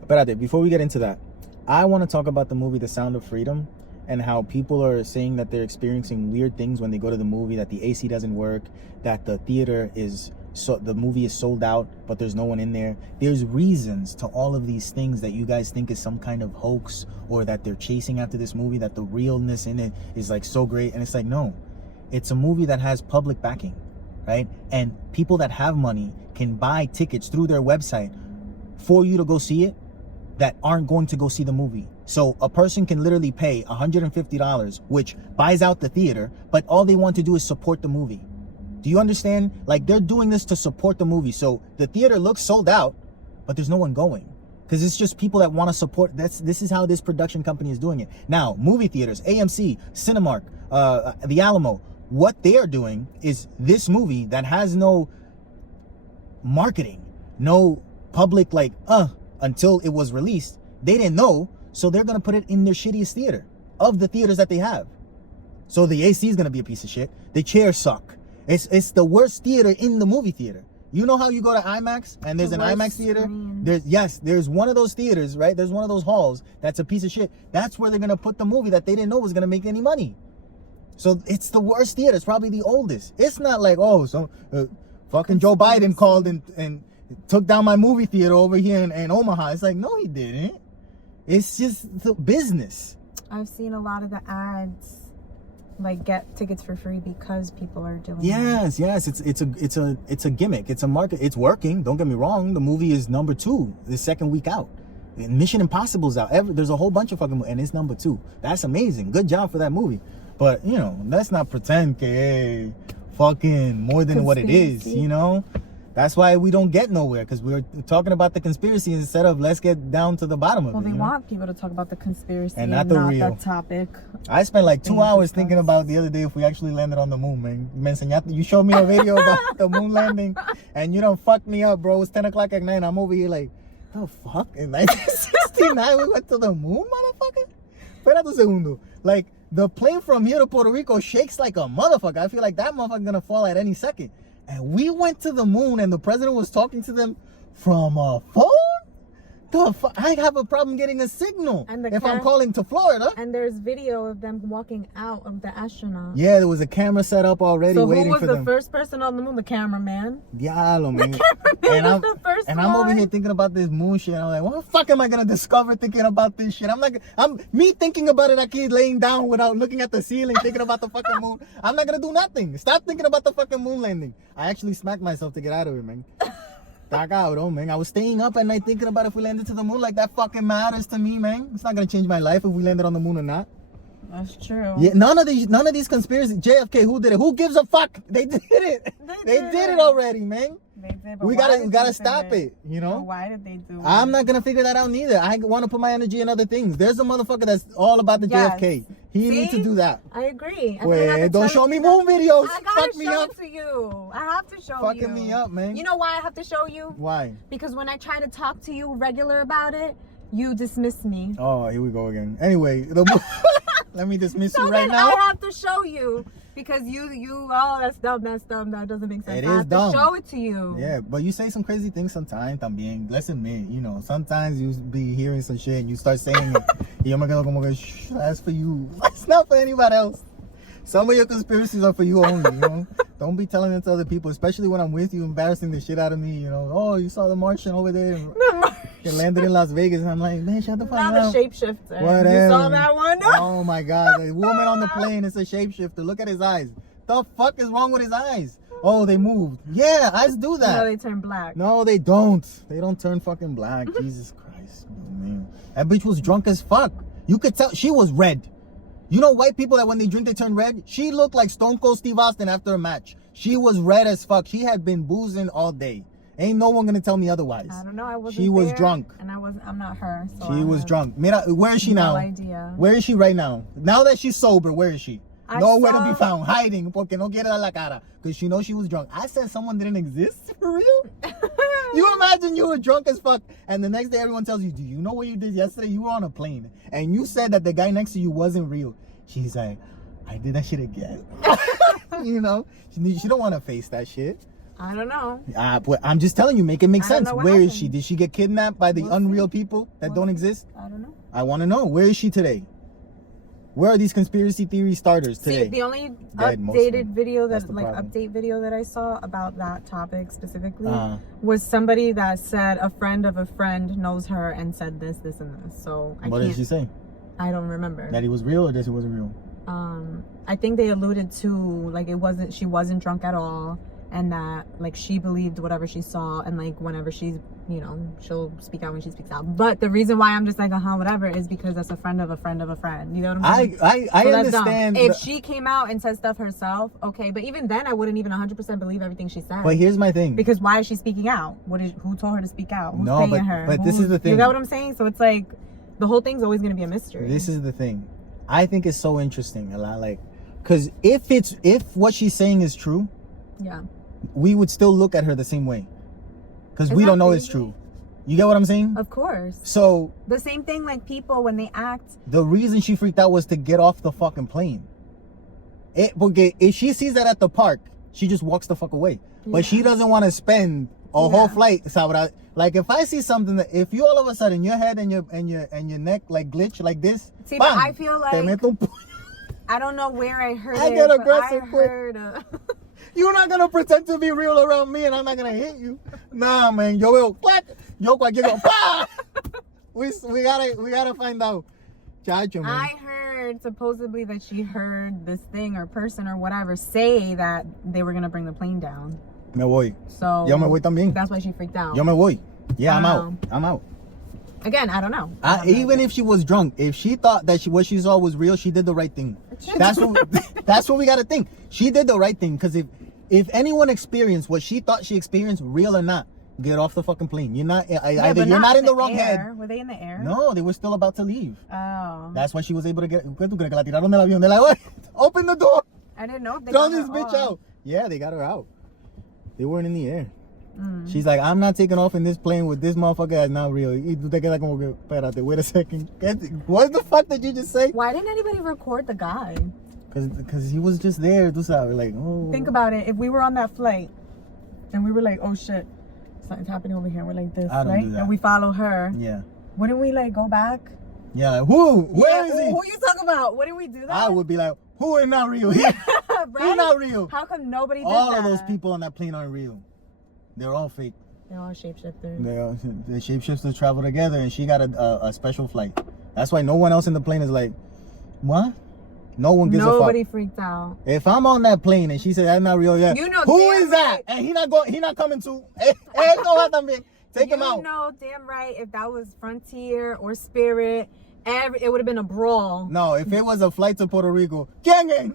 But before we get into that, I want to talk about the movie The Sound of Freedom, and how people are saying that they're experiencing weird things when they go to the movie, that the AC doesn't work, that the theater the movie is sold out, but there's no one in there. There's reasons to all of these things that you guys think is some kind of hoax, or that they're chasing after this movie, that the realness in it is like so great. And it's like, no, it's a movie that has public backing, right? And people that have money can buy tickets through their website for you to go see it, that aren't going to go see the movie. So a person can literally pay $150, which buys out the theater, but all they want to do is support the movie. Do you understand? Like, they're doing this to support the movie. So the theater looks sold out, but there's no one going, because it's just people that want to support. This is how this production company is doing it. Now, movie theaters, AMC, Cinemark, the Alamo, what they are doing is this movie that has no marketing, no public, until it was released, they didn't know, so they're gonna put it in their shittiest theater of the theaters that they have. So the AC is gonna be a piece of shit. The chairs suck. It's the worst theater in the movie theater. You know how you go to IMAX and there's an IMAX theater? There's one of those theaters, right? There's one of those halls that's a piece of shit. That's where they're gonna put the movie that they didn't know was gonna make any money. So it's the worst theater. It's probably the oldest. It's not like, fucking Joe Biden called and took down my movie theater over here in Omaha. It's like, no, he didn't. It's just the business. I've seen a lot of the ads, get tickets for free because people are doing Yes, it's a gimmick. It's a market. It's working. Don't get me wrong. The movie is number 2 the second week out. Mission Impossible's out. There's a whole bunch of fucking and it's number 2. That's amazing. Good job for that movie. But let's not pretend fucking more than what it is. That's why we don't get nowhere, because we're talking about the conspiracy instead of let's get down to the bottom of it. Well, they want people to talk about the conspiracy and not the real topic. I spent 2 hours thinking about the other day if we actually landed on the moon, man. You showed me a video about the moon landing, and you done fucked me up, bro. It's 10 o'clock at night. I'm over here like, the fuck? In 1969 we went to the moon, motherfucker? Espérate un segundo. The plane from here to Puerto Rico shakes like a motherfucker. I feel like that motherfucker's gonna fall at any second. And we went to the moon and the president was talking to them from a phone? I have a problem getting a signal if I'm calling to Florida. And there's video of them walking out of the astronauts. Yeah, there was a camera set up already waiting for them. So who was the first person on the moon? The cameraman? Diablo, man. The cameraman was the first one. And I'm over here thinking about this moon shit. I'm like, what the fuck am I going to discover thinking about this shit? I'm me thinking about it, I keep laying down without looking at the ceiling, thinking about the fucking moon. I'm not going to do nothing. Stop thinking about the fucking moon landing. I actually smacked myself to get out of it, man. Man. I was staying up at night thinking about if we landed to the moon. That fucking matters to me, man. It's not gonna change my life if we landed on the moon or not. That's true. Yeah, none of these conspiracies. JFK, who did it? Who gives a fuck? They did it. They did it already, man. They did, but we gotta stop it. Why did they do it? I'm not gonna figure that out neither. I want to put my energy in other things. There's a motherfucker that's all about the JFK. He needs to do that. I agree. Wait, don't show me more videos. I gotta Fuck me show up. it to you. I have to show you. Fucking me up, man. You know why I have to show you? Why? Because when I try to talk to you regular about it, you dismiss me. Oh, here we go again. Anyway, let me dismiss you right then now. I have to show you because oh, that's dumb, that doesn't make sense. It I is have dumb. to show it to you. Yeah, but you say some crazy things sometimes también. Let's admit, you know, sometimes you be hearing some shit and you start saying it. Yo me quedo como que, shh, that's for you. It's not for anybody else. Some of your conspiracies are for you only, you know? Don't be telling it to other people, especially when I'm with you, embarrassing the shit out of me, you know? Oh, you saw the Martian over there. It landed in Las Vegas, and I'm like, man, shut the fuck up. Now the shapeshifter. Whatever. You saw that one? Oh my God, the woman on the plane is a shapeshifter. Look at his eyes. The fuck is wrong with his eyes? Oh, they moved. Yeah, eyes do that. No, they turn black. No, they don't. They don't turn fucking black. Jesus Christ, man. That bitch was drunk as fuck. You could tell she was red. You know white people that when they drink they turn red? She looked like Stone Cold Steve Austin after a match. She was red as fuck. She had been boozing all day. Ain't no one gonna tell me otherwise. I don't know. I wasn't She was there, drunk. and I'm not her. So She was drunk. Mira, where is she now? No idea. Where is she right now? Now that she's sober, where is she? Nowhere to be saw- found, hiding, porque no quiere dar la cara. Because she knows she was drunk. I said someone didn't exist? For real? You imagine you were drunk as fuck, and the next day everyone tells you, do you know what you did yesterday? You were on a plane, and you said that the guy next to you wasn't real. She's like, I did that shit again. You know? She don't want to face that shit. I don't know. But I'm just telling you, make it make I don't sense. know what Where is happened. she? Did she get kidnapped by the We'll unreal see. people that We'll don't see. exist? I don't know. I want to know. Where is she today? Where are these conspiracy theory starters today? See, the only Dead, most of them. updated video That's that the like problem. update video that I saw about that topic specifically Uh-huh. was somebody that said a friend of a friend knows her and said this, and this. So What did she say? I don't remember. That he was real or that he wasn't real? I think they alluded to like she wasn't drunk at all, and that like she believed whatever she saw, and like whenever she's, you know, she'll speak out when she speaks out. But the reason why I'm just like whatever is because that's a friend of a friend of a friend. You know what I'm saying? I So that's dumb. understand. If she came out and said stuff herself, okay, but even then I wouldn't even 100% believe everything she said. But here's my thing. Because why is she speaking out? Who told her to speak out? Who's No, paying but- her? but this is the thing. You got what I'm saying? So it's like the whole thing's always going to be a mystery. This is the thing. I think it's so interesting. A lot, like, because if what she's saying is true, yeah. we would still look at her the same way. Because Isn't we that don't know it's crazy? true. You get what I'm saying? Of course. So The same thing like people when they act. the reason she freaked out was to get off the fucking plane. Porque if she sees that at the park, she just walks the fuck away. But she doesn't want to spend a whole flight. Sabrá. Like if I see something that if you all of a sudden your head and your neck like glitch like this, See, bam, but I feel te like meto un pu- I don't know where I heard I it. get but aggressive I quick. heard, You're not gonna pretend to be real around me, and I'm not gonna hit you. Nah, man. Yo veo clack. Yo cualquier cosa. Pa! We gotta find out. Chacho, man. I heard supposedly that she heard this thing or person or whatever say that they were gonna bring the plane down. Me voy. So Yo me voy también. that's why she freaked out. Yo me voy. Yeah, I'm out. Wow. I'm out. Again, I don't know. Even if she was drunk, if she thought that what she saw was real, she did the right thing. That's what we gotta think. She did the right thing, because if anyone experienced what she thought she experienced, real or not, get off the fucking plane. You're not either you're not in the wrong head. Were they in the air? No, they were still about to leave. Oh. That's why she was able to get. ¿Qué tú crees que la tiraron del avión? They're like, "What? Open the door. I didn't know if they Throw got this her bitch off. out." Yeah, they got her out. They weren't in the air. She's like, I'm not taking off in this plane with this motherfucker that's not real. Y tú te quedas como que, espérate, wait a second. What the fuck did you just say? Why didn't anybody record the guy? Because he was just there, tú sabes, like, oh. Think about it. If we were on that flight and we were like, oh shit, something's happening over here. We're like this, I don't right? do that. And we follow her. Yeah. Wouldn't we like go back? Yeah, like, who? Where is he? Who you talking about? Wouldn't we do that? I would be like, who is not real here? Right? Who's not real? How come nobody did All that? of those people on that plane aren't real. They're all fake. They're all shapeshifters. The shapeshifters travel together, and she got a special flight. That's why no one else in the plane is like, what? No one gives a fuck. Nobody freaked out. If I'm on that plane and she said that's not real, yeah. You know who damn is that? right. And he not coming to. Take him out. You know damn right if that was Frontier or Spirit, it would have been a brawl. No, if it was a flight to Puerto Rico, gang.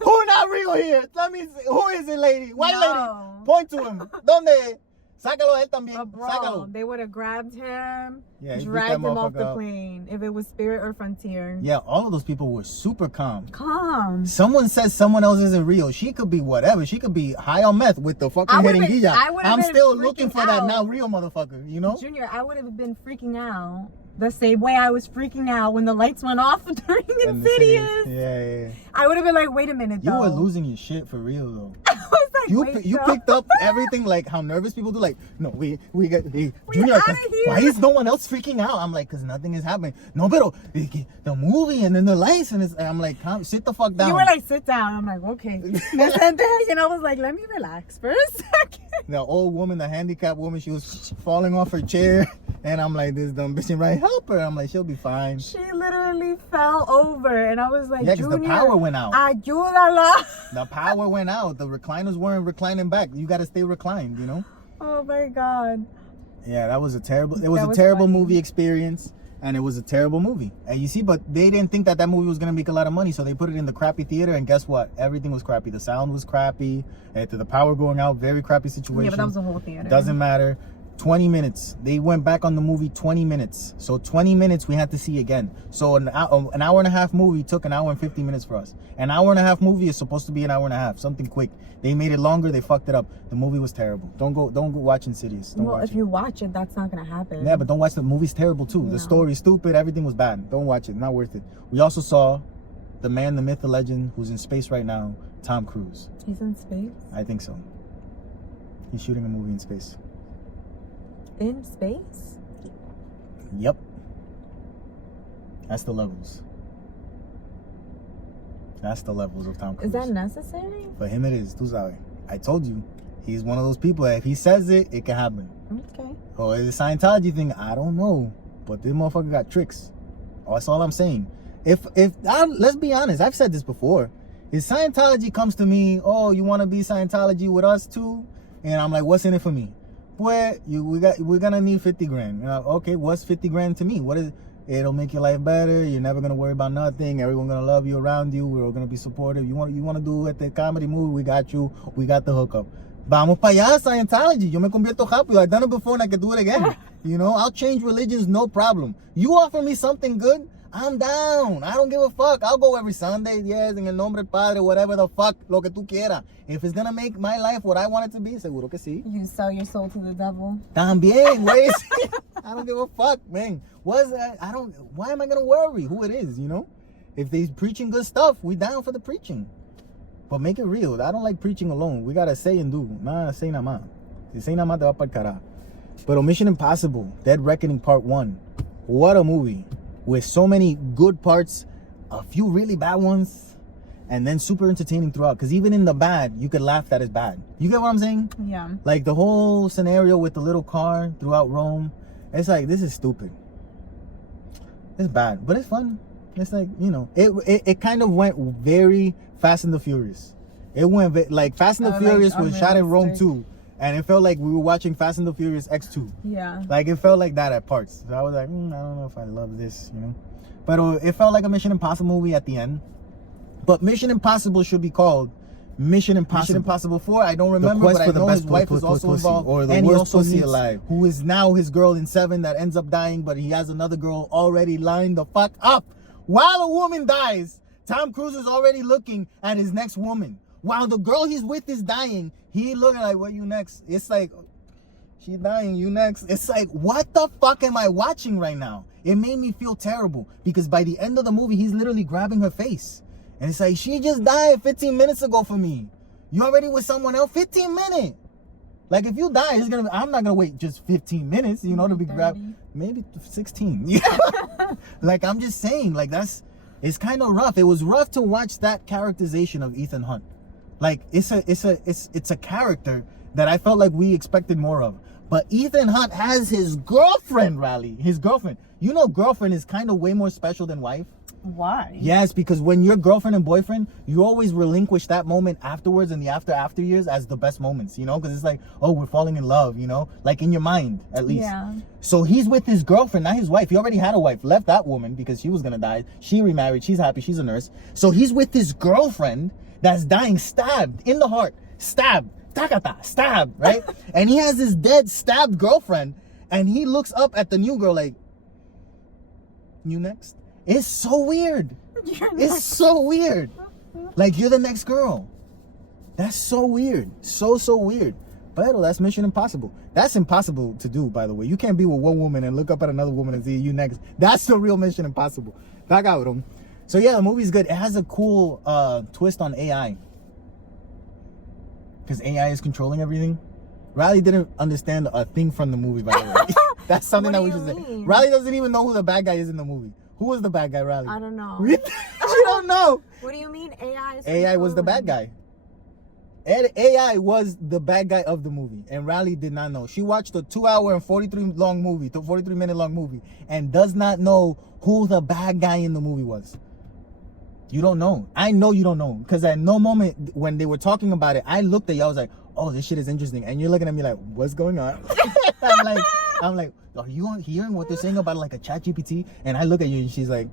Who not real here? Let me see. Who is it, lady? White lady. Point to him. Donde? Sácalo a él también. But bro, Sácalo. they would have grabbed him, Yeah, he beat dragged that him off the motherfucker up. plane. If it was Spirit or Frontier. Yeah, all of those people were super calm. Calm. Someone says someone else isn't real. She could be whatever. She could be high on meth with the fucking jeringuilla. I'm still looking for that now real motherfucker, you know? Junior, I would have been freaking out the same way I was freaking out when the lights went off during Insidious. Yeah. I would have been like, wait a minute, though. You were losing your shit for real, though. I was like, You picked up everything like how nervous people do. Like, no, we got Junior. outta here. Why is no one else freaking out? I'm like, cause nothing is happening. No, pero the movie and then the lights and I'm like, sit the fuck down. You were like, sit down. I'm like, okay. And then, I was like, let me relax for a second. The old woman, the handicapped woman, she was falling off her chair, and I'm like, this dumb bitch, right? Help her. I'm like, she'll be fine. She literally fell over, and I was like, yeah, because the power went out. Ayúdala. The power went out. The recliners weren't reclining back. You got to stay reclined, you know? Oh my God. Yeah, it was a terrible movie experience, and it was a terrible movie. And you see, but they didn't think that movie was going to make a lot of money, so they put it in the crappy theater, and guess what? Everything was crappy. The sound was crappy, the power going out, very crappy situation. Yeah, but that was the whole theater. Doesn't matter. 20 minutes. They went back on the movie 20 minutes. So 20 minutes we had to see again. So an hour and a half movie took an hour and 50 minutes for us. An hour and a half movie is supposed to be an hour and a half. Something quick. They made it longer. They fucked it up. The movie was terrible. Don't go watch Insidious. If you watch it, that's not gonna happen. Yeah, but don't watch the movie's terrible too. No. The story's stupid. Everything was bad. Don't watch it. Not worth it. We also saw the man, the myth, the legend, who's in space right now, Tom Cruise. He's in space? I think so. He's shooting a movie in space. In space? Yep. That's the levels. That's the levels of Tom Cruise. Is that necessary? For him it is. Tú sabes. I told you. He's one of those people that if he says it, it can happen. Okay. Or the Scientology thing, I don't know. But this motherfucker got tricks. That's all I'm saying. Let's be honest, I've said this before. If Scientology comes to me, oh, you want to be Scientology with us too? And I'm like, what's in it for me? Well, we're gonna need 50 grand. You know, okay, what's 50 grand to me? What is? It'll make your life better. You're never gonna worry about nothing. Everyone's gonna love you around you. We're all gonna be supportive. You want to do at the comedy movie? We got you. We got the hookup. Vamos para allá, Scientology. Yo me convierto rápido. I've done it before and I can do it again. You know, I'll change religions, no problem. You offer me something good, I'm down. I don't give a fuck. I'll go every Sunday, yes, en el nombre del Padre, whatever the fuck, lo que tú quieras. If it's gonna make my life what I want it to be, seguro que sí. You sell your soul to the devil? También, güey. I don't give a fuck, man. Why am I gonna worry who it is, you know? If they're preaching good stuff, we down for the preaching. But make it real. I don't like preaching alone. We gotta say and do. Nada, say nada más. Si say nada más, te va pa'l carajo. But Mission Impossible, Dead Reckoning Part 1. What a movie. With so many good parts, a few really bad ones, and then super entertaining throughout. Because even in the bad, you could laugh that it's bad. You get what I'm saying? Yeah. Like the whole scenario with the little car throughout Rome. It's like, this is stupid. It's bad, but it's fun. It's like, you know, it kind of went very Fast and the Furious. It went like Fast and the Furious was shot in Rome too. And it felt like we were watching Fast and the Furious X2. Yeah. Like, it felt like that at parts. So I was like, I don't know if I love this, you know. But it felt like a Mission Impossible movie at the end. But Mission Impossible should be called Mission Impossible 4. I don't remember, but I know his wife was also involved. Or the worst pussy alive. Who is now his girl in 7 that ends up dying, but he has another girl already lined the fuck up. While a woman dies, Tom Cruise is already looking at his next woman. While the girl he's with is dying, he looking like, what, you next? It's like, she dying, you next. It's like, what the fuck am I watching right now? It made me feel terrible because by the end of the movie, he's literally grabbing her face. And it's like, she just died 15 minutes ago for me. You already with someone else? 15 minutes. Like, if you die, I'm not gonna wait just 15 minutes, you know, to be grabbed. Maybe 16. Yeah. Like, I'm just saying, like, it's kind of rough. It was rough to watch that characterization of Ethan Hunt. Like, it's a character that I felt like we expected more of. But Ethan Hunt has his girlfriend, Riley. His girlfriend. You know, girlfriend is kind of way more special than wife. Why? Yes, because when you're girlfriend and boyfriend, you always relinquish that moment afterwards and the after years as the best moments, you know? Because it's like, oh, we're falling in love, you know? Like, in your mind, at least. Yeah. So he's with his girlfriend, not his wife. He already had a wife, left that woman because she was going to die. She remarried. She's happy. She's a nurse. So he's with his girlfriend that's dying, stabbed in the heart, stabbed takata, stab, right? And he has his dead stabbed girlfriend, and he looks up at the new girl like, you next? It's so weird. It's so weird. Like, you're the next girl. That's so weird. So weird. But that's Mission Impossible. That's impossible to do, by the way. You can't be with one woman and look up at another woman and see you next. That's the real Mission Impossible. Back out with him. So yeah, the movie's good. It has a cool twist on AI. Because AI is controlling everything. Riley didn't understand a thing from the movie, by the way. That's something that we should say. Riley doesn't even know who the bad guy is in the movie. Who was the bad guy, Riley? I don't know. You don't know. What do you mean AI is AI was the bad guy. And AI was the bad guy of the movie, and Riley did not know. She watched a 2-hour and 43-minute long movie, and does not know who the bad guy in the movie was. You don't know. I know you don't know, because at no moment when they were talking about it, I looked at you. I was like, "Oh, this shit is interesting," and you're looking at me like, "What's going on?" I'm like, "Are you hearing what they're saying about like a chat GPT?" And I look at you, and she's like,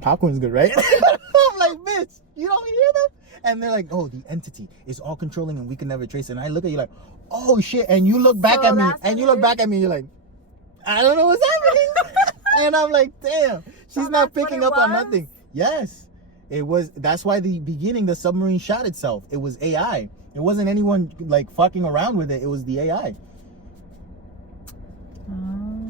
"Popcorn's good, right?" I'm like, "Bitch, you don't hear them?" And they're like, "Oh, the entity is all controlling and we can never trace it." And I look at you like, "Oh shit!" And you look back at me, and you're like, "I don't know what's happening." And I'm like, "Damn, she's not picking up on nothing." Yes, it was. That's why the beginning, the submarine shot itself. It was AI. It wasn't anyone like fucking around with it. It was the AI.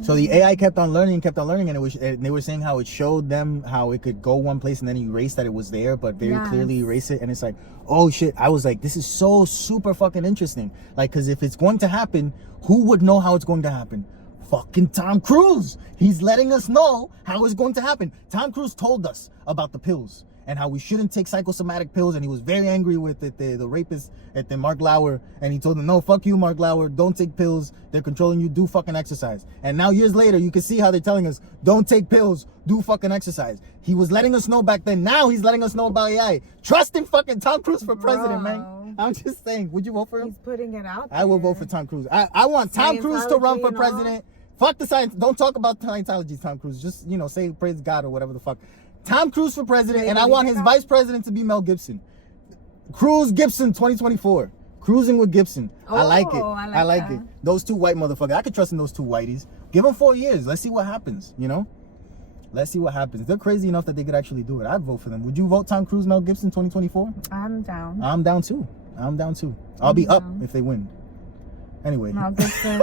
So the AI kept on learning, and they were saying how it showed them how it could go one place and then erase that it was there, but very clearly erase it. And it's like, oh shit! I was like, this is so super fucking interesting. Like, because if it's going to happen, who would know how it's going to happen? Fucking Tom Cruise. He's letting us know how it's going to happen. Tom Cruise told us about the pills and how we shouldn't take psychosomatic pills, and he was very angry with the rapist at the Mark Lauer, and he told him, "No, fuck you, Mark Lauer, don't take pills, they're controlling you, do fucking exercise." And now years later, you can see how they're telling us, don't take pills, do fucking exercise. He was letting us know back then, now he's letting us know about AI. Trusting fucking Tom Cruise for president, man. I'm just saying, would you vote for him? He's putting it out there. I will vote for Tom Cruise. I want Tom Cruise to run for president. Fuck the science, don't talk about Scientology, Tom Cruise, just, say praise God or whatever the fuck. Tom Cruise for president, and I want his vice president to be Mel Gibson. Cruise Gibson 2024. Cruising with Gibson. I like it. I like it. Those two white motherfuckers. I could trust in those two whiteys. Give them 4 years. Let's see what happens, Let's see what happens. They're crazy enough that they could actually do it. I'd vote for them. Would you vote Tom Cruise, Mel Gibson 2024? I'm down. I'm down too. I'll be up if they win. Anyway. Mel Gibson's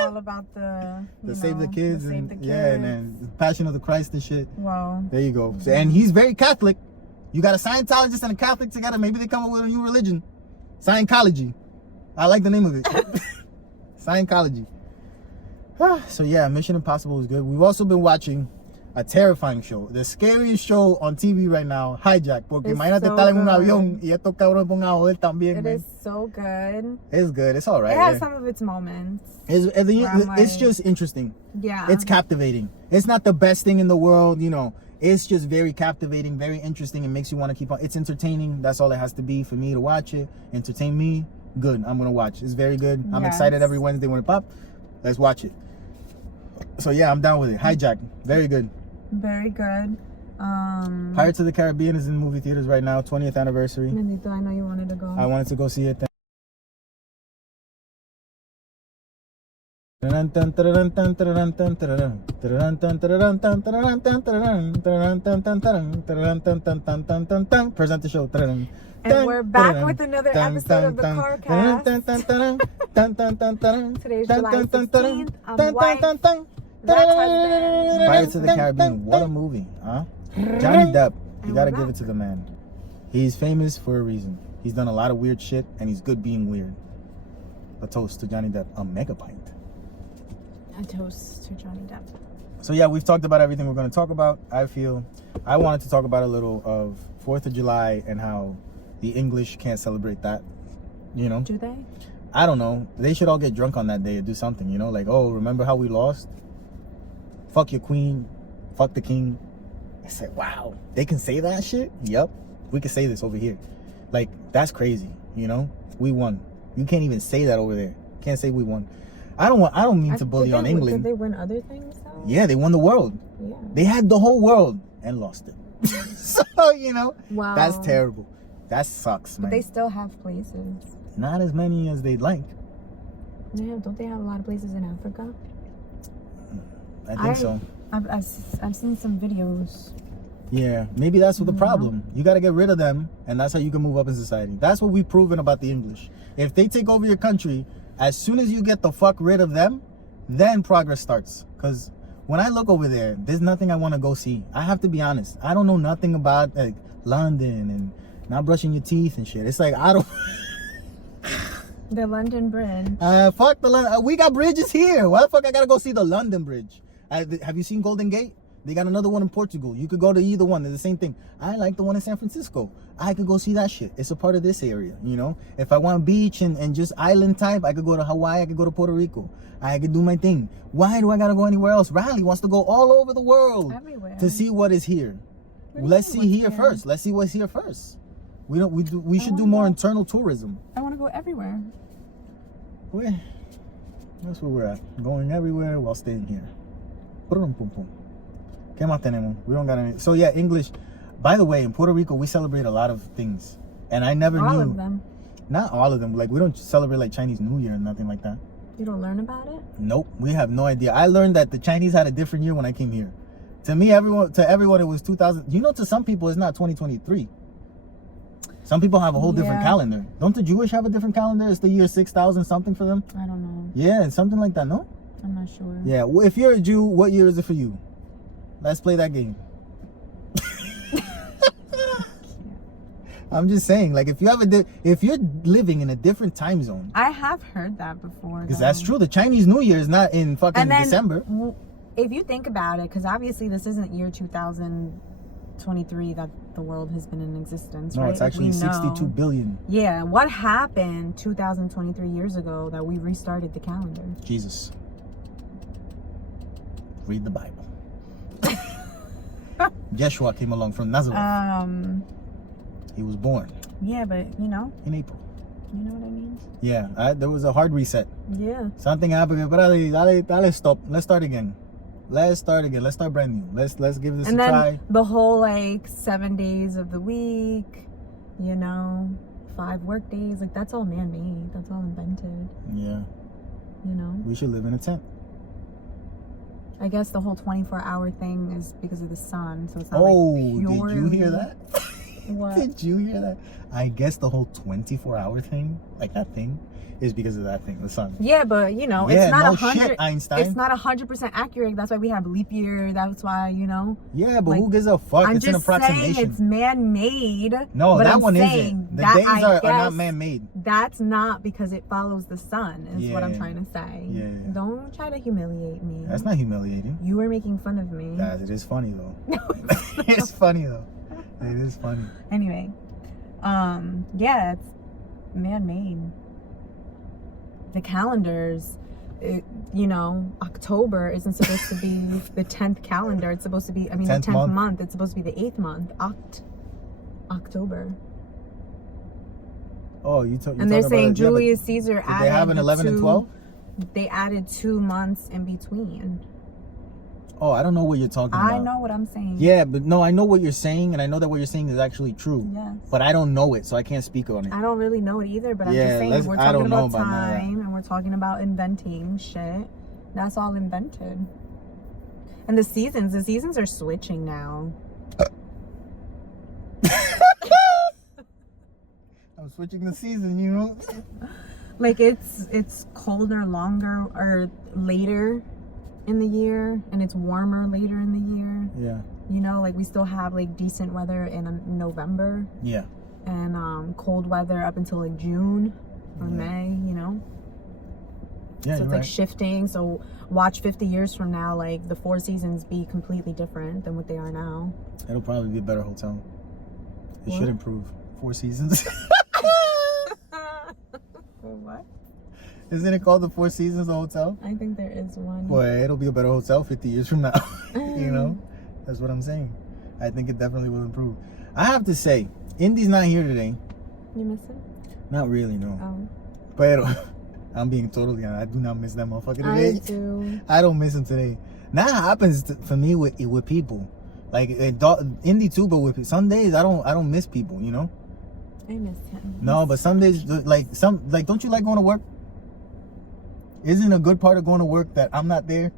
all about the save the kids and then Passion of the Christ and shit. Wow. There you go. So, and he's very Catholic. You got a Scientologist and a Catholic together. Maybe they come up with a new religion. Scientology. I like the name of it. Scientology. So yeah, Mission Impossible is good. We've also been watching a terrifying show. The scariest show on TV right now, Hijacked. Porque imagínate estar en un avión y estos cabrones pongan a joder también. It is so good. It's good. It's all right. It has some of its moments. It's just interesting. Yeah. It's captivating. It's not the best thing in the world, It's just very captivating, very interesting. It makes you want to keep on. It's entertaining. That's all it has to be for me to watch it. Entertain me. Good. I'm going to watch. It's very good. I'm excited every Wednesday when it pops. Let's watch it. So yeah, I'm down with it. Hijacked. Very good. Very good. Pirates of the Caribbean is in movie theaters right now. 20th anniversary. Bendito, I know you wanted to go. I wanted to go see it. Present the show. And we're back with another episode of the CarCast. Today's July 16th. I'm white. Pirates of the Caribbean. What a movie, huh? Johnny Depp. You gotta give it to the man. He's famous for a reason. He's done a lot of weird shit, and he's good being weird. A toast to Johnny Depp. A mega pint. A toast to Johnny Depp. So yeah, we've talked about everything we're going to talk about. I wanted to talk about a little of 4th of July and how the English can't celebrate that, Do they? I don't know. They should all get drunk on that day or do something, like, oh, remember how we lost? Fuck your queen. Fuck the king. I said, wow, they can say that shit? Yep. We can say this over here. Like, that's crazy, We won. You can't even say that over there. Can't say we won. I don't mean to bully on England. Did they win other things though? Yeah, they won the world. Yeah. They had the whole world and lost it. So, wow. That's terrible. That sucks, man. But they still have places. Not as many as they'd like. Don't they have a lot of places in Africa? I think so. I've seen some videos. Yeah, maybe that's what the problem. You got to get rid of them, and that's how you can move up in society. That's what we've proven about the English. If they take over your country, as soon as you get the fuck rid of them, then progress starts. Because when I look over there, there's nothing I want to go see. I have to be honest. I don't know nothing about like London and not brushing your teeth and shit. It's like I don't. The London Bridge. Fuck the London. We got bridges here. Why the fuck I gotta go see the London Bridge? Have you seen Golden Gate? They got another one in Portugal. You could go to either one. They're the same thing. I like the one in San Francisco. I could go see that shit. It's a part of this area, you know? If I want beach and just island type, I could go to Hawaii. I could go to Puerto Rico. I could do my thing. Why do I gotta go anywhere else? Riley wants to go all over the world. Everywhere. To see what is here. Let's see here first. Let's see what's here first. We should do more internal tourism. I want to go everywhere. That's where we're at. Going everywhere while staying here. Pum, pum, pum. ¿Qué más tenemos? We don't got any. So yeah, English. By the way, in Puerto Rico, we celebrate a lot of things. And I never knew. All of them. Not all of them. Like, we don't celebrate like Chinese New Year and nothing like that. You don't learn about it? Nope. We have no idea. I learned that the Chinese had a different year when I came here. To me, everyone, it was 2000. You know, to some people, it's not 2023. Some people have a whole different calendar. Don't the Jewish have a different calendar? It's the year 6000 something for them? I don't know. Yeah, something like that, no? I'm not sure. Yeah, well, if you're a Jew, what year is it for you? Let's play that game. I'm just saying, like, if you're living in a different time zone. I have heard that before. Because that's true. The Chinese New Year is not in fucking December. If you think about it, because obviously this isn't year 2023 that the world has been in existence, no, right? it's actually 62 billion. Yeah, what happened 2023 years ago that we restarted the calendar? Jesus. Read the Bible. Yeshua came along from Nazareth. He was born. Yeah, but you know. In April. You know what I mean? Yeah, there was a hard reset. Yeah. Something happened, but let's stop. Let's start again. Let's start brand new. Let's give this a try. And then the whole like 7 days of the week, you know, 5 work days, like that's all man-made. That's all invented. Yeah. You know. We should live in a tent. I guess the whole 24-hour thing is because of the sun, so it's not did you hear that? What? Did you hear that? I guess the whole 24-hour thing, like that thing, is because of that thing, the sun. Yeah, but you know, it's not 100. Shit, Einstein. It's not 100% accurate. That's why we have leap year. That's why, you know. Yeah, but like, who gives a fuck? It's an approximation. I'm just saying it's man-made. No, but that one isn't. The days are not man-made. That's not because it follows the sun. Is what I'm trying to say. Yeah. Don't try to humiliate me. That's not humiliating. You were making fun of me. It is funny though. It's funny though. It is funny. Anyway, yeah, it's man-made. The calendars, you know, October isn't supposed to be the 10th calendar. It's supposed to be, the 10th month. It's supposed to be the 8th month. October. Oh, you talking And they're about saying Julius Caesar added. They have an 11 and 12? They added 2 months in between. Oh, I don't know what you're talking about. I know what I'm saying. Yeah, but no, I know what you're saying, and I know that what you're saying is actually true. Yes. But I don't know it, so I can't speak on it. I don't really know it either, but I'm just saying we're talking about time and we're talking about inventing shit. That's all invented. And the seasons are switching now. I'm switching the season, you know? Like it's colder longer or later in the year, and it's warmer later in the year. Yeah. You know, like we still have like decent weather in November. Yeah. And cold weather up until like June or May, you know? Yeah, so it's like shifting. So watch 50 years from now, like the 4 seasons be completely different than what they are now. It'll probably be a better hotel. It should improve. 4 seasons. What? Isn't it called the 4 Seasons hotel? I think there is one. Boy, it'll be a better hotel 50 years from now. You know? That's what I'm saying. I think it definitely will improve. I have to say, Indy's not here today. You miss him? Not really, no. Oh. But I'm being totally honest. I do not miss that motherfucker today. I do. I don't miss him today. That happens for me with people. Like Indy too, but with some days I don't miss people, you know? I miss him. No, but some days, like don't you like going to work? Isn't a good part of going to work that I'm not there?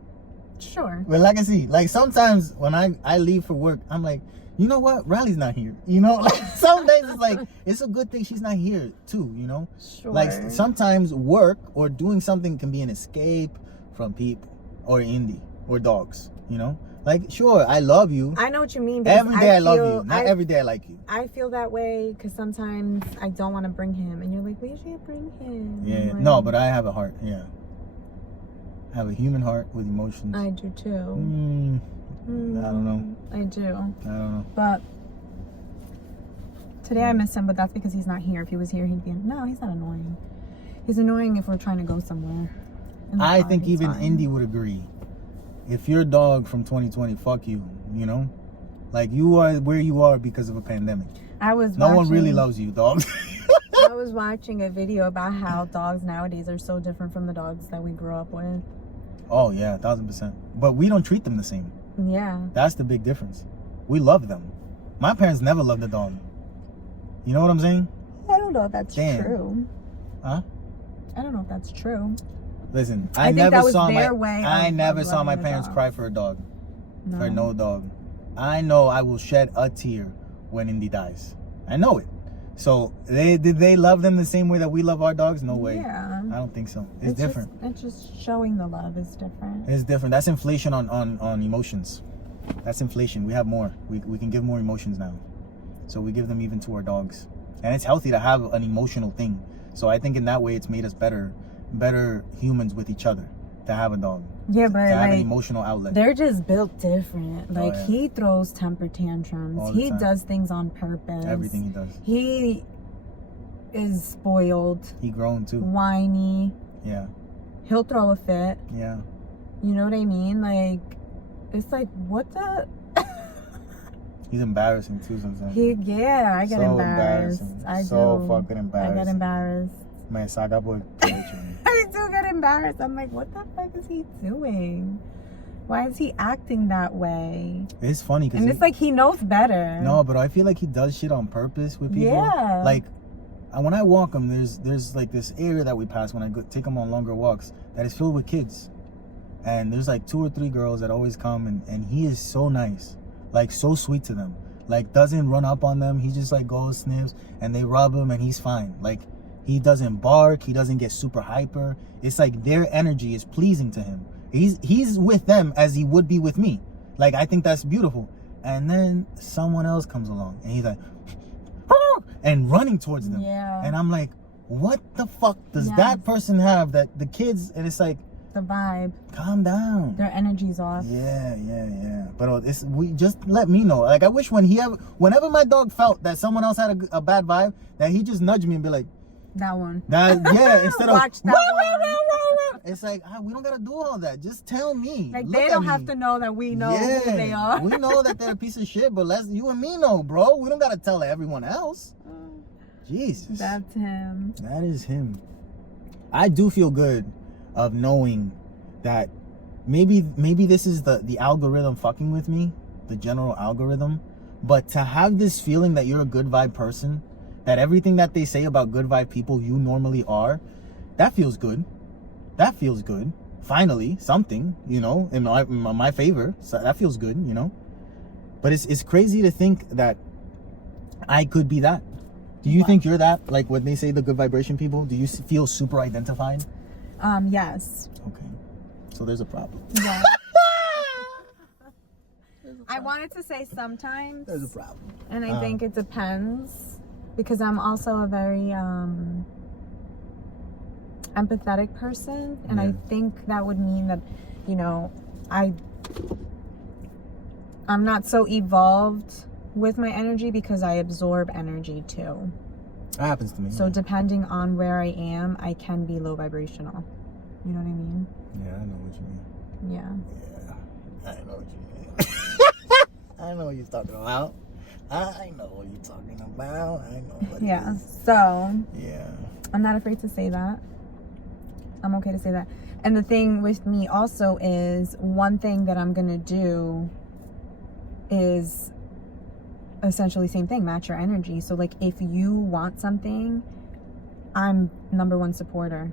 Sure. Well, like I see, like sometimes when I leave for work, I'm like, you know what? Riley's not here. You know, like some days it's like it's a good thing she's not here too. You know, Sure. like sometimes work or doing something can be an escape from people or indie or dogs. You know, like sure, I love you. I know what you mean. Every day I love you. Not every day I like you. I feel that way because sometimes I don't want to bring him, and you're like, we should bring him. Yeah, Like, no, but I have a heart. Yeah, I have a human heart with emotions. I do too. I don't know. I do. I don't know. But today I miss him, but that's because he's not here. If he was here, he'd be. No, he's not annoying. He's annoying if we're trying to go somewhere. I think even Indy would agree. If you're a dog from 2020, fuck you. You know, like you are where you are because of a pandemic. No one really loves you, dogs. I was watching a video about how dogs nowadays are so different from the dogs that we grew up with. Oh yeah, 1000%. But we don't treat them the same. Yeah. That's the big difference. We love them. My parents never loved a dog. You know what I'm saying? I don't know if that's true. Huh? I don't know if that's true. Listen, I never saw my of parents dog. cry for a dog. No. For no dog. I know I will shed a tear when Indy dies. I know it. So did they love them the same way that we love our dogs? No way. Yeah. I don't think so. It's different. It's just showing the love is different. It's different. That's inflation on emotions. That's inflation. We have more. We can give more emotions now. So we give them even to our dogs. And it's healthy to have an emotional thing. So I think in that way it's made us better humans with each other to have a dog. Yeah, but to have like, an emotional outlet. they're just built different. Like yeah. he throws temper tantrums. All the He time. does things on purpose. Everything he does. He is spoiled. He grown too. Whiny. Yeah. He'll throw a fit. Yeah. You know what I mean? Like it's like what the He's embarrassing too sometimes. I get so embarrassed. I so do. fucking embarrassed. I get embarrassed. Man, saga boy. I do get embarrassed. I'm like, what the fuck is he doing? Why is he acting that way? It's funny because it's like he knows better. No, but I feel like he does shit on purpose with people. Yeah. Like when I walk him, there's like this area that we pass when I take him on longer walks that is filled with kids, and there's like 2 or 3 girls that always come, and he is so nice, like so sweet to them, like doesn't run up on them. He just like goes, sniffs, and they rub him, and he's fine. Like he doesn't bark, he doesn't get super hyper. It's like their energy is pleasing to him. He's with them as he would be with me. Like I think that's beautiful. And then someone else comes along, and he's like, and running towards them. Yeah. And I'm like, what the fuck does that person have that the kids? And it's like, the vibe. Calm down. Their energy's off. Yeah. But we just let me know. Like I wish whenever my dog felt that someone else had a bad vibe, that he just nudged me and be like, that one. Instead of watch that one. It's like we don't gotta do all that. Just tell me. Like they don't have to know that we know who they are. We know that they're a piece of shit, but you and me know, bro. We don't gotta tell everyone else. Jesus. That's him. That is him. I do feel good of knowing that maybe this is the algorithm fucking with me, the general algorithm, but to have this feeling that you're a good vibe person, that everything that they say about good vibe people you normally are, that feels good. That feels good. Finally, something, in my favor. So that feels good, But it's crazy to think that I could be that. Do you think you're that? Like when they say the good vibration people, do you feel super identified? Yes. Okay. So there's a problem. Yeah. I wanted to say sometimes. There's a problem. And I think it depends, because I'm also a very empathetic person, and I think that would mean that, I'm not so evolved with my energy because I absorb energy too. That happens to me. So depending on where I am, I can be low vibrational. You know what I mean? Yeah, I know what you mean. Yeah. I know what you mean. I know what you're talking about. I know what you're talking about. I know what it is. So yeah, I'm not afraid to say that. I'm okay to say that. And the thing with me also is, one thing that I'm gonna do is essentially same thing, match your energy. So like if you want something, I'm #1 supporter.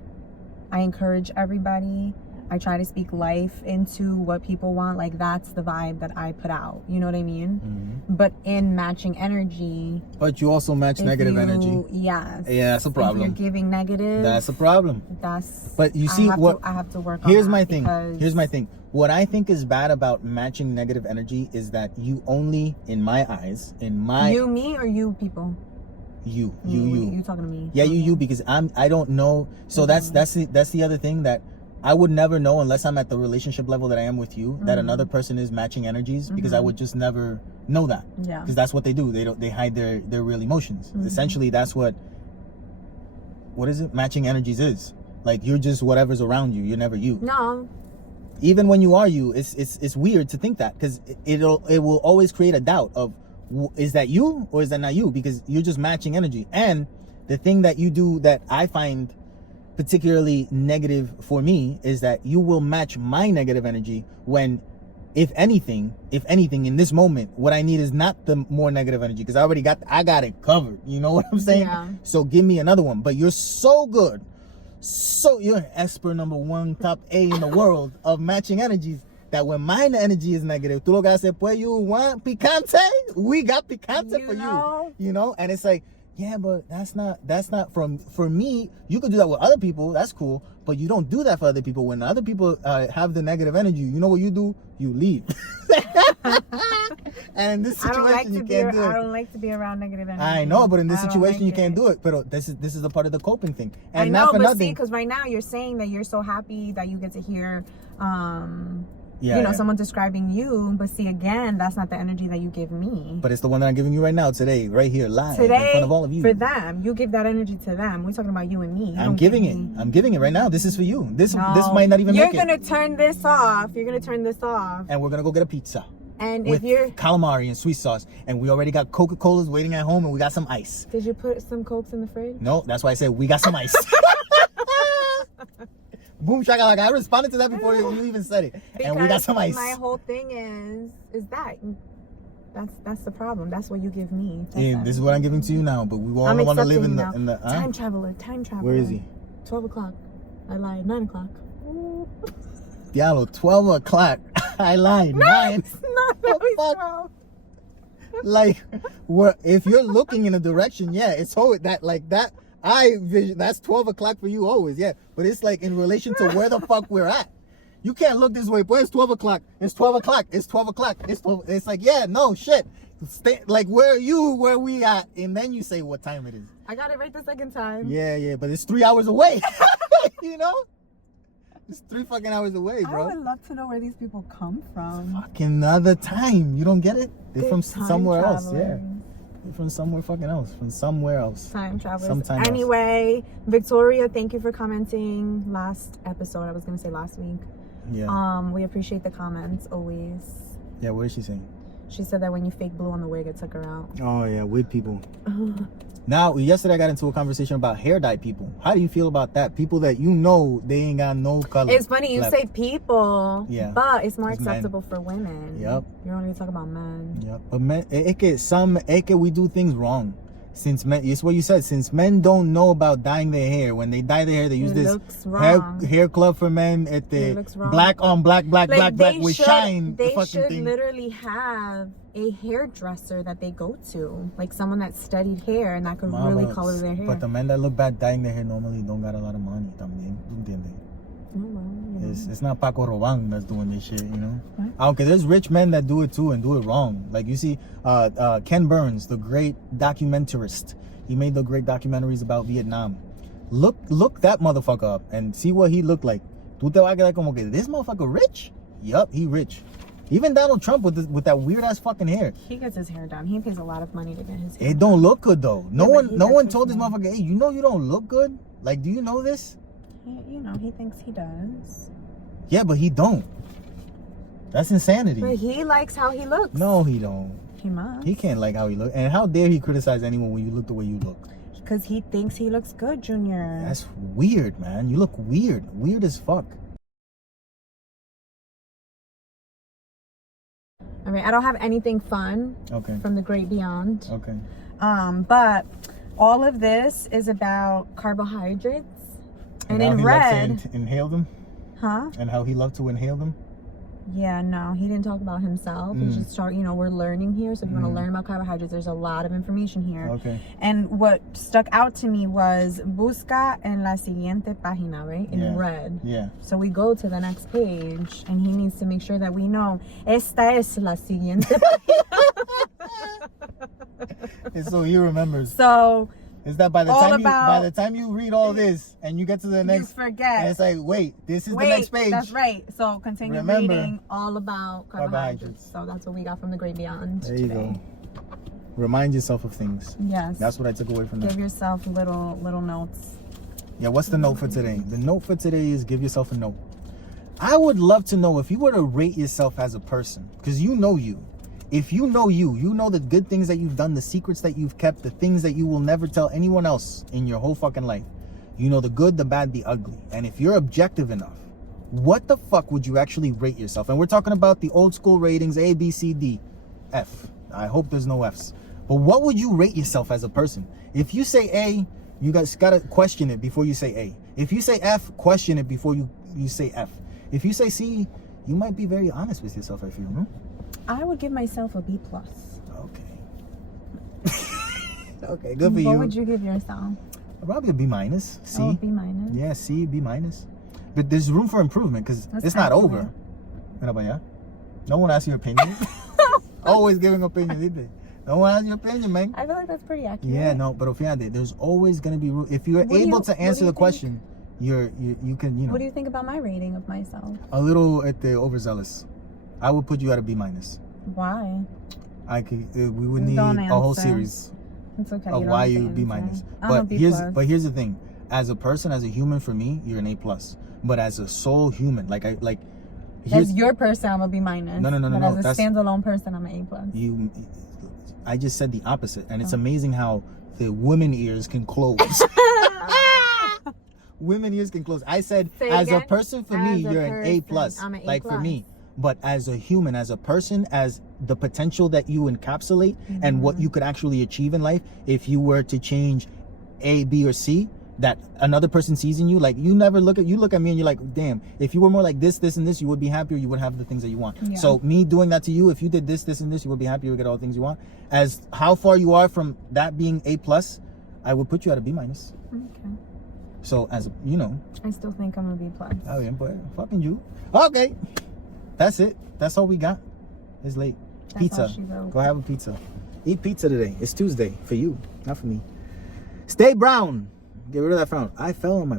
I encourage everybody. I try to speak life into what people want. Like that's the vibe that I put out. You know what I mean? Mm-hmm. But in matching energy. But you also match negative energy. Yes. Yeah, that's a problem. If you're giving negative. That's a problem. That's. But you see I have to work on. Here's my thing. Here's my thing. What I think is bad about matching negative energy is that you only, in my eyes, you, me, or you people. You talking to me? Yeah, you because I don't know. So that's the other thing that I would never know unless I'm at the relationship level that I am with you, that another person is matching energies, because I would just never know that. Yeah. Because that's what they do. They hide their real emotions. Essentially, that's what is it? Matching energies is. Like you're just whatever's around you. You're never you. No. Even when you are you, it's weird to think that, because it will always create a doubt of, is that you or is that not you? Because you're just matching energy. And the thing that you do that I find particularly negative for me is that you will match my negative energy when, if anything in this moment, what I need is not the more negative energy, because I got it covered. You know what I'm saying? Yeah. So give me another one. But you're so good. So you're an expert #1, top A in the world of matching energies, that when my energy is negative, tú lo que haces, pues you want picante? We got picante for you. You know? And it's like, yeah, but that's not for me. You could do that with other people. That's cool. But you don't do that for other people. When other people have the negative energy, you know what you do? You leave. And in this situation, you can't do it. I don't like to be around negative energy. I know, but in this situation, you can't do it. But this is a part of the coping thing. And I know, not for but nothing. see, because right now you're saying that you're so happy that you get to hear, yeah. someone describing you. But see, again, that's not the energy that you give me. But it's the one that I'm giving you right now, today, right here, live, in front of all of you. For them, you give that energy to them. We're talking about you and me. I'm giving it right now. This is for you. This might not even make it. You're gonna turn this off. And we're gonna go get a pizza. And with if you're calamari and sweet sauce, and we already got Coca-Colas waiting at home, and we got some ice. Did you put some Cokes in the fridge? No, that's why I said we got some ice. Boom shakalaka. I responded to that before you even said it. Because and we got some ice. My whole thing is that's the problem. That's what you give me. Yeah, this is what I'm giving to you now, but we all want to live in the time traveler. Where is he? 12 o'clock. I lied. 9 o'clock. Diablo, 12 o'clock. I lied. No, 9. it's not. It's 12. Like, if you're looking in a direction, yeah, it's always that eye vision. That's 12 o'clock for you always, yeah. But it's like in relation to where the fuck we're at. You can't look this way, boy. It's 12 o'clock. It's 12 o'clock. It's 12 o'clock. It's 12. It's like, yeah, no shit. Stay, like, where are you? Where we at? And then you say what time it is. I got it right the second time. Yeah, but it's 3 hours away. You know? It's 3 fucking hours away, bro. I would love to know where these people come from. Fucking other time. You don't get it? They're from somewhere else. Yeah. They're from somewhere fucking else. From somewhere else. Time travelers. Sometime anyway, Victoria, thank you for commenting last episode. I was going to say last week. Yeah. We appreciate the comments always. Yeah, what is she saying? She said that when you fake blue on the wig, it took her out. Oh, yeah, wig people. Now, yesterday I got into a conversation about hair dye people. How do you feel about that? People that they ain't got no color. It's funny you say people, yeah, but it's more acceptable for women. Yep. You're only talking about men. Yep. But men, we do things wrong. Since men, it's what you said. Since men don't know about dyeing their hair, when they dye their hair, they use this hair club for men at the black on black with shine. They should literally have a hairdresser that they go to, like someone that studied hair and that could really color their hair. But the men that look bad dyeing their hair normally don't got a lot of money. It's not Paco Roban that's doing this shit, you know. Aunque there's rich men that do it too and do it wrong. Like you see, Ken Burns, the great documentarist. He made the great documentaries about Vietnam. Look that motherfucker up and see what he looked like. Tú te vas a quedar como que this motherfucker rich? Yup, he rich. Even Donald Trump with that weird ass fucking hair. He gets his hair done. He pays a lot of money to get his hair. It don't look good though. No one told this motherfucker, hey, you know you don't look good? Like, do you know this? He thinks he does. Yeah, but he don't. That's insanity. But he likes how he looks. No, he don't. He must. He can't like how he looks. And how dare he criticize anyone when you look the way you look? Because he thinks he looks good, Junior. That's weird, man. You look weird. Weird as fuck. All right. I don't have anything fun. Okay. From the great beyond. Okay. But all of this is about carbohydrates. And how in he red, loves to inhale them. huh? And how he loved to inhale them. Yeah, no, he didn't talk about himself. He just talked, we're learning here. So if you want to learn about carbohydrates, there's a lot of information here. Okay. And what stuck out to me was busca en la siguiente página, right? In red. Yeah. So we go to the next page and he needs to make sure that we know, esta es la siguiente página. And so he remembers. So is that by the time you read all this and you get to the next, you forget. and it's like, wait, this is the next page. That's right. So continue reading all about carbohydrates. So that's what we got from the great beyond there you today. go. Remind yourself of things. Yes. That's what I took away from that. Give yourself little notes. Yeah, what's the note for today? The note for today is give yourself a note. I would love to know if you were to rate yourself as a person, because you know you. If you know you know the good things that you've done, the secrets that you've kept, the things that you will never tell anyone else in your whole fucking life. You know the good, the bad, the ugly. And if you're objective enough, what the fuck would you actually rate yourself? And we're talking about the old school ratings, A, B, C, D, F. I hope there's no Fs. But what would you rate yourself as a person? If you say A, you guys gotta question it before you say A. If you say F, question it before you say F. If you say C, you might be very honest with yourself, I feel, no? I would give myself a B+. Okay. Okay, good for you. What would you give yourself? Probably a B-, C. Oh, B-. Yeah, C, B-. But there's room for improvement because it's not over. No one asks your opinion. Always giving opinion, did they? No one asks your opinion, man. I feel like that's pretty accurate. Yeah, no, but fíjate, there's always gonna be room. If you're able to answer the question, you can, What do you think about my rating of myself? A little overzealous. I would put you at a B-. Why? We would need a whole series It's okay, of why you B-. But here's the thing: as a person, as a human, for me, you're an A+. But as a sole human, as your person, I'm a B-. No. As a standalone person, I'm an A+. I just said the opposite, and it's amazing how the women ears can close. Women ears can close. I said, as a person, for me, you're an A+. I'm an A+. Like for me. But as a human, as a person, as the potential that you encapsulate and what you could actually achieve in life, if you were to change A, B, or C, that another person sees in you, like you look at me and you're like, damn, if you were more like this, and this, you would be happier, you would have the things that you want. Yeah. So me doing that to you, if you did this, and this, you would be happier, you would get all the things you want. As how far you are from that being A+, I would put you at a B-. Okay. So as I still think I'm a B+. Oh yeah, but fucking you. Okay. That's it. That's all we got. It's late. That's pizza. Go have a pizza. Eat pizza today. It's Tuesday for you, not for me. Stay brown. Get rid of that frown. I fell on my